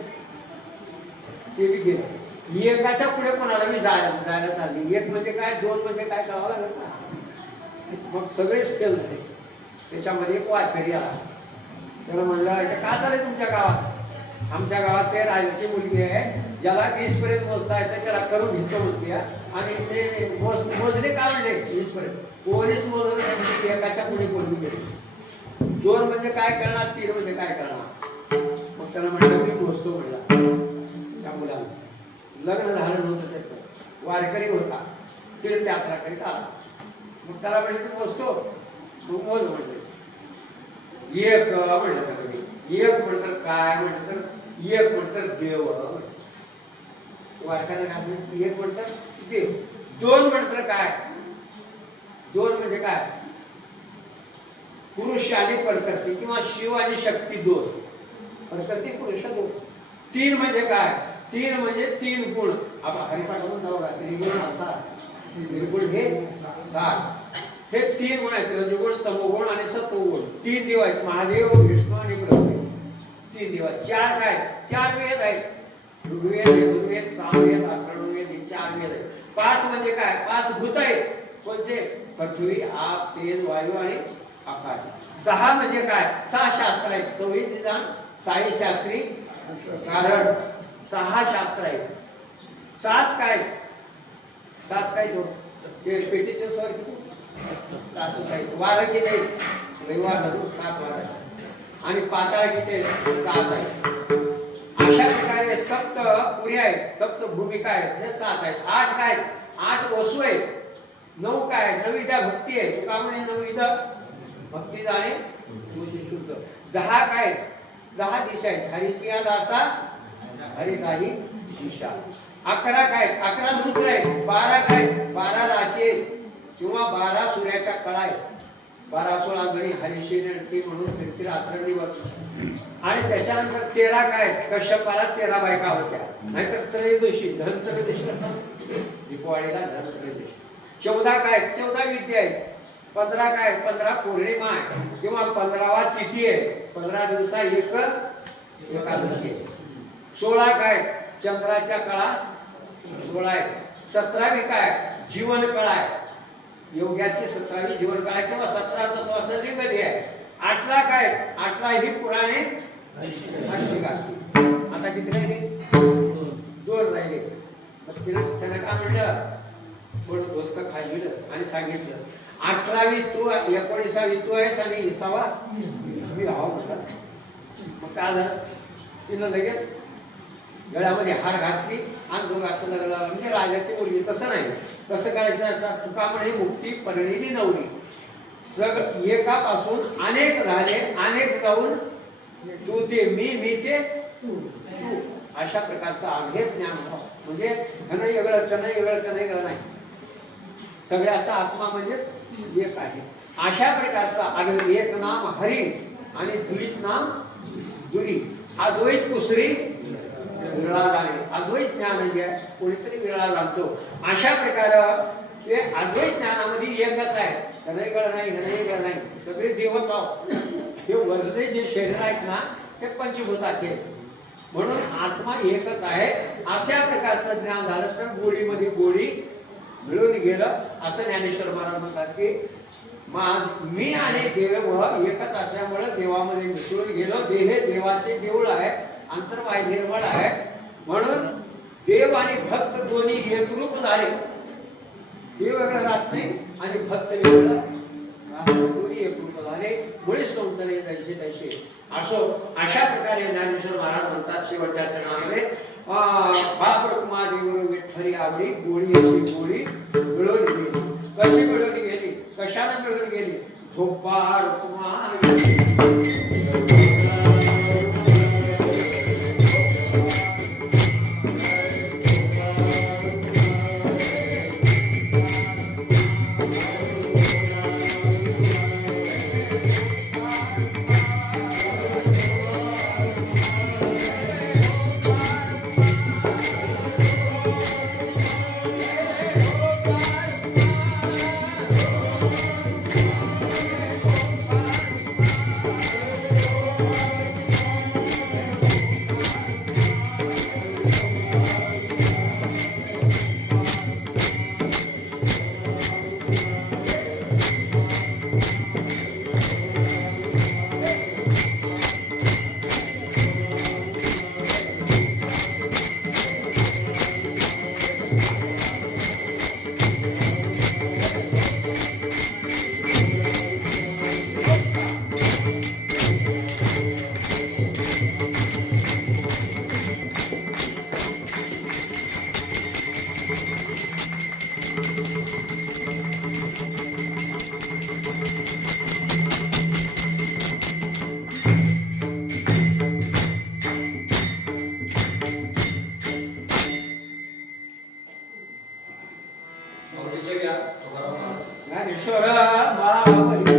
ते बी गेलं. एकाच्या पुढे कोणाला मी जायला चालली. एक म्हणजे काय दोन म्हणजे काय करावं लागलं ना. मग सगळेच फेल झाले. त्याच्यामध्ये एक वारकरी आला. त्याला म्हणलं का झालं तुमच्या गावात. आमच्या गावात ते राजाची मुलगी आहे ज्याला 20 पर्यंत मोजता येतं त्याला करून घेतो म्हणते आणि ते मोजले का म्हणले 20 पर्यंत कोणीच मोजलं नाही. एकाच्या पुढे बोलून गेले. 2 म्हणजे काय करणार 3 म्हणजे काय करणार. मग त्याला म्हणलं मी मोजतो म्हणला. त्या मुलाला लग्न झालं नव्हतं त्याचं वारकरी होता तीर्थयात्रा करीत आला. मग त्याला म्हणले तू मोजतो मग मोज म्हणले. एक म्हणलं सगळं एक म्हणतं काय म्हणतं तर एक म्हणतं देव वारकऱ्याला घातलं. एक म्हणतं देव. 2 म्हणतं काय 2 म्हणजे काय पुरुष आणि प्रकृती किंवा शिव आणि शक्ती 2 प्रकृती पुरुष 2. 3 म्हणजे काय 3 म्हणजे 3 गुण. आपण हरिपाठातून जाऊ का त्रिगुण असतात निर्गुण हे 7 हे 3 गुण आहेत. रजोगुण तमोगुण आणि सत्वगुण. 3 देव आहेत महादेव विष्णू आणि ब्रह्मदेव. 3 देव आहेत. 4 काय 4 वेद आहेत. ऋग्वेद यजुर्वेद सामवेद अथर्ववेद हे 4 वेद आहेत. 5 म्हणजे काय 5 भूत आहेत. कोणते पृथ्वी आप तेज वायू आणि आकाश. 6 म्हणजे काय 6 शास्त्र आहेत. तौहीद निदान साई शास्त्री कारण 6 शास्त्र आहेत. 7 काय 7 काय तो ते पेटीचे स्वर किती 7 काय वार किती रविवार धरून 7 वार आणि पाताळ किती 7 आहे. अशा प्रकारे सप्त पुरी आहेत. सप्त भूमिका आहेत हे 7 आहेत. 8 काय 8 वसू आहेत. 9 काय 9 भक्ती आहे. तुका म्हणे 9 भक्ती जाणे शुद्ध. 10 काय 10 दिशा आहेत. हरीची दासा हरी काही दिशा. 11 काय 11 रुद्र आहेत. 12 काय 12 राशी किंवा 12 सूर्याच्या कळा आहेत. 12-16 गणी हरिशी नडती म्हणून फिरती रात्रंदिवस. आणि त्याच्यानंतर 13 काय कश्यपाला 13 बायका होत्या. नाहीतर त्रयोदशी धनत्रयोदशी दीपावळीला धनत्रयोदशी. 14 काय 14 विद्या आहेत. 15 काय 15 पौर्णिमा आहे किंवा 15वा तिथी आहे. 15 दिवसा एक एकादशी आहे. 16 काय चंद्राच्या कळा 16 आहे. 17वी काय जीवन कळा आहे. योग्याची 17वी जीवन कळा किंवा 17 तत्वाचं निगदी आहे. 18 काय 18 ही पुराणे आता किती राहिले 2 राहिले. त्यानं काय म्हणलं थोडं दोस्त खाल्लं आणि सांगितलं 18वी तू 19वी तू आहेस आणि 20वा मी राहावं म्हटलं. मग काय झालं तिनं लगेच गळ्यामध्ये हार घातली आणि दोघांचं लग्न म्हणजे राजाची मुलगी. तसं नाही कसं करायचं तुका म्हणे मुक्ती परळीली नवरी. सग एकापासून अनेक झाले अनेक जाऊन तू ते मी ते तू अशा प्रकारचा अभेद ज्ञान म्हणजे घन वेगळं कन वेगळं नाही. सगळ्याचा आत्मा म्हणजे एक आहे. अशा प्रकारचा एक नाम हरी आणि द्वित नाम दुरी. अद्वैत कुसरी विरळा जाणे. अद्वैत ज्ञान जे कोणीतरी विरळा जाणतो. अशा प्रकारे ते अद्वैत ज्ञानामध्ये एकच आहे. घनैगळ नाही सगळे देवच आहोत. हे वरले जे शरीर आहेत ना ते पंचभूताचे म्हणून आत्मा एकच आहे. अशा प्रकारचं ज्ञान झालं तर गोळीमध्ये गोळी मिळून गेलं असं ज्ञानेश्वर महाराज म्हणतात की मी आणि देव एकच असल्यामुळे देवामध्ये मिसळून गेलो. देह देवाचे देऊळ आहे. अंतर्बाह्य निर्मळ आहे. म्हणून देव आणि भक्त दोन्ही एकरूप झाले. देव वेगळं राहत नाही आणि भक्त वेगळं दोन्ही एकरूप झाले. मुळे संतले तैसे तैसे असो. अशा प्रकारे ज्ञानेश्वर महाराज म्हणतात शेवटच्या चरणामध्ये बाप रुक्मा देव विठ्ठली आवडी गोळी अशी गोळी मिळवली गेली. कशी मिळवली गेली कशाने मिळवली गेली झोपा रुक्मा ज्ञानेश्वर माऊली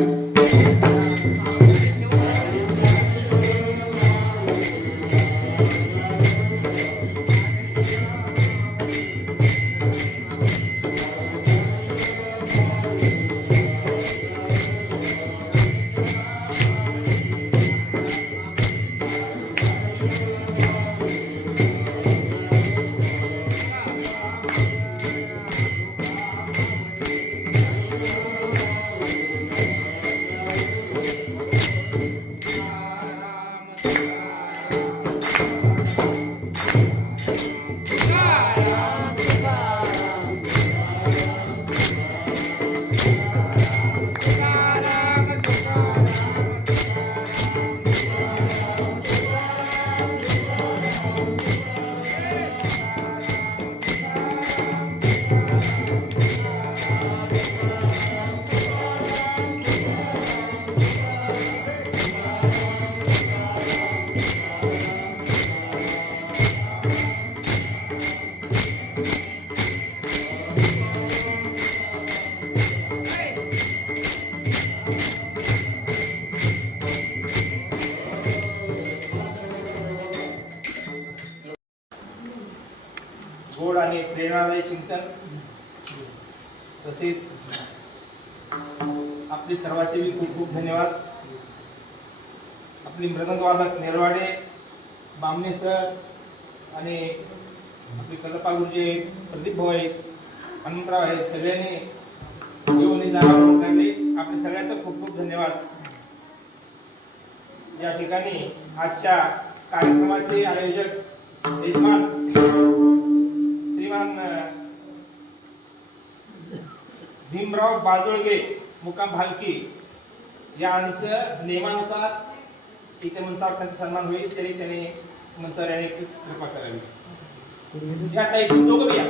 गोड आणि प्रेरणादायी चिंतन तसेच आपले सर्वांचे मी खूप खूप धन्यवाद. आपली मृदंगवादक नेरवाडे बामणे सर आणि आपले कल्पा गुरुजी प्रदीप भाऊ आहेत, हनुमंतराव आहेत, सगळ्यांनी येऊन जाणून काढले. आपले सगळ्यांचं खूप खूप धन्यवाद. या ठिकाणी आजच्या कार्यक्रमाचे आयोजक यजमान श्रीमान भीमराव बाजोळगे मुक्काम भालकी यांचं नियमानुसार इथे मंचावर त्यांचा सन्मान होईल, तरी त्यांनी मंचावर याने कृपा करावी. या ताई दोघं या.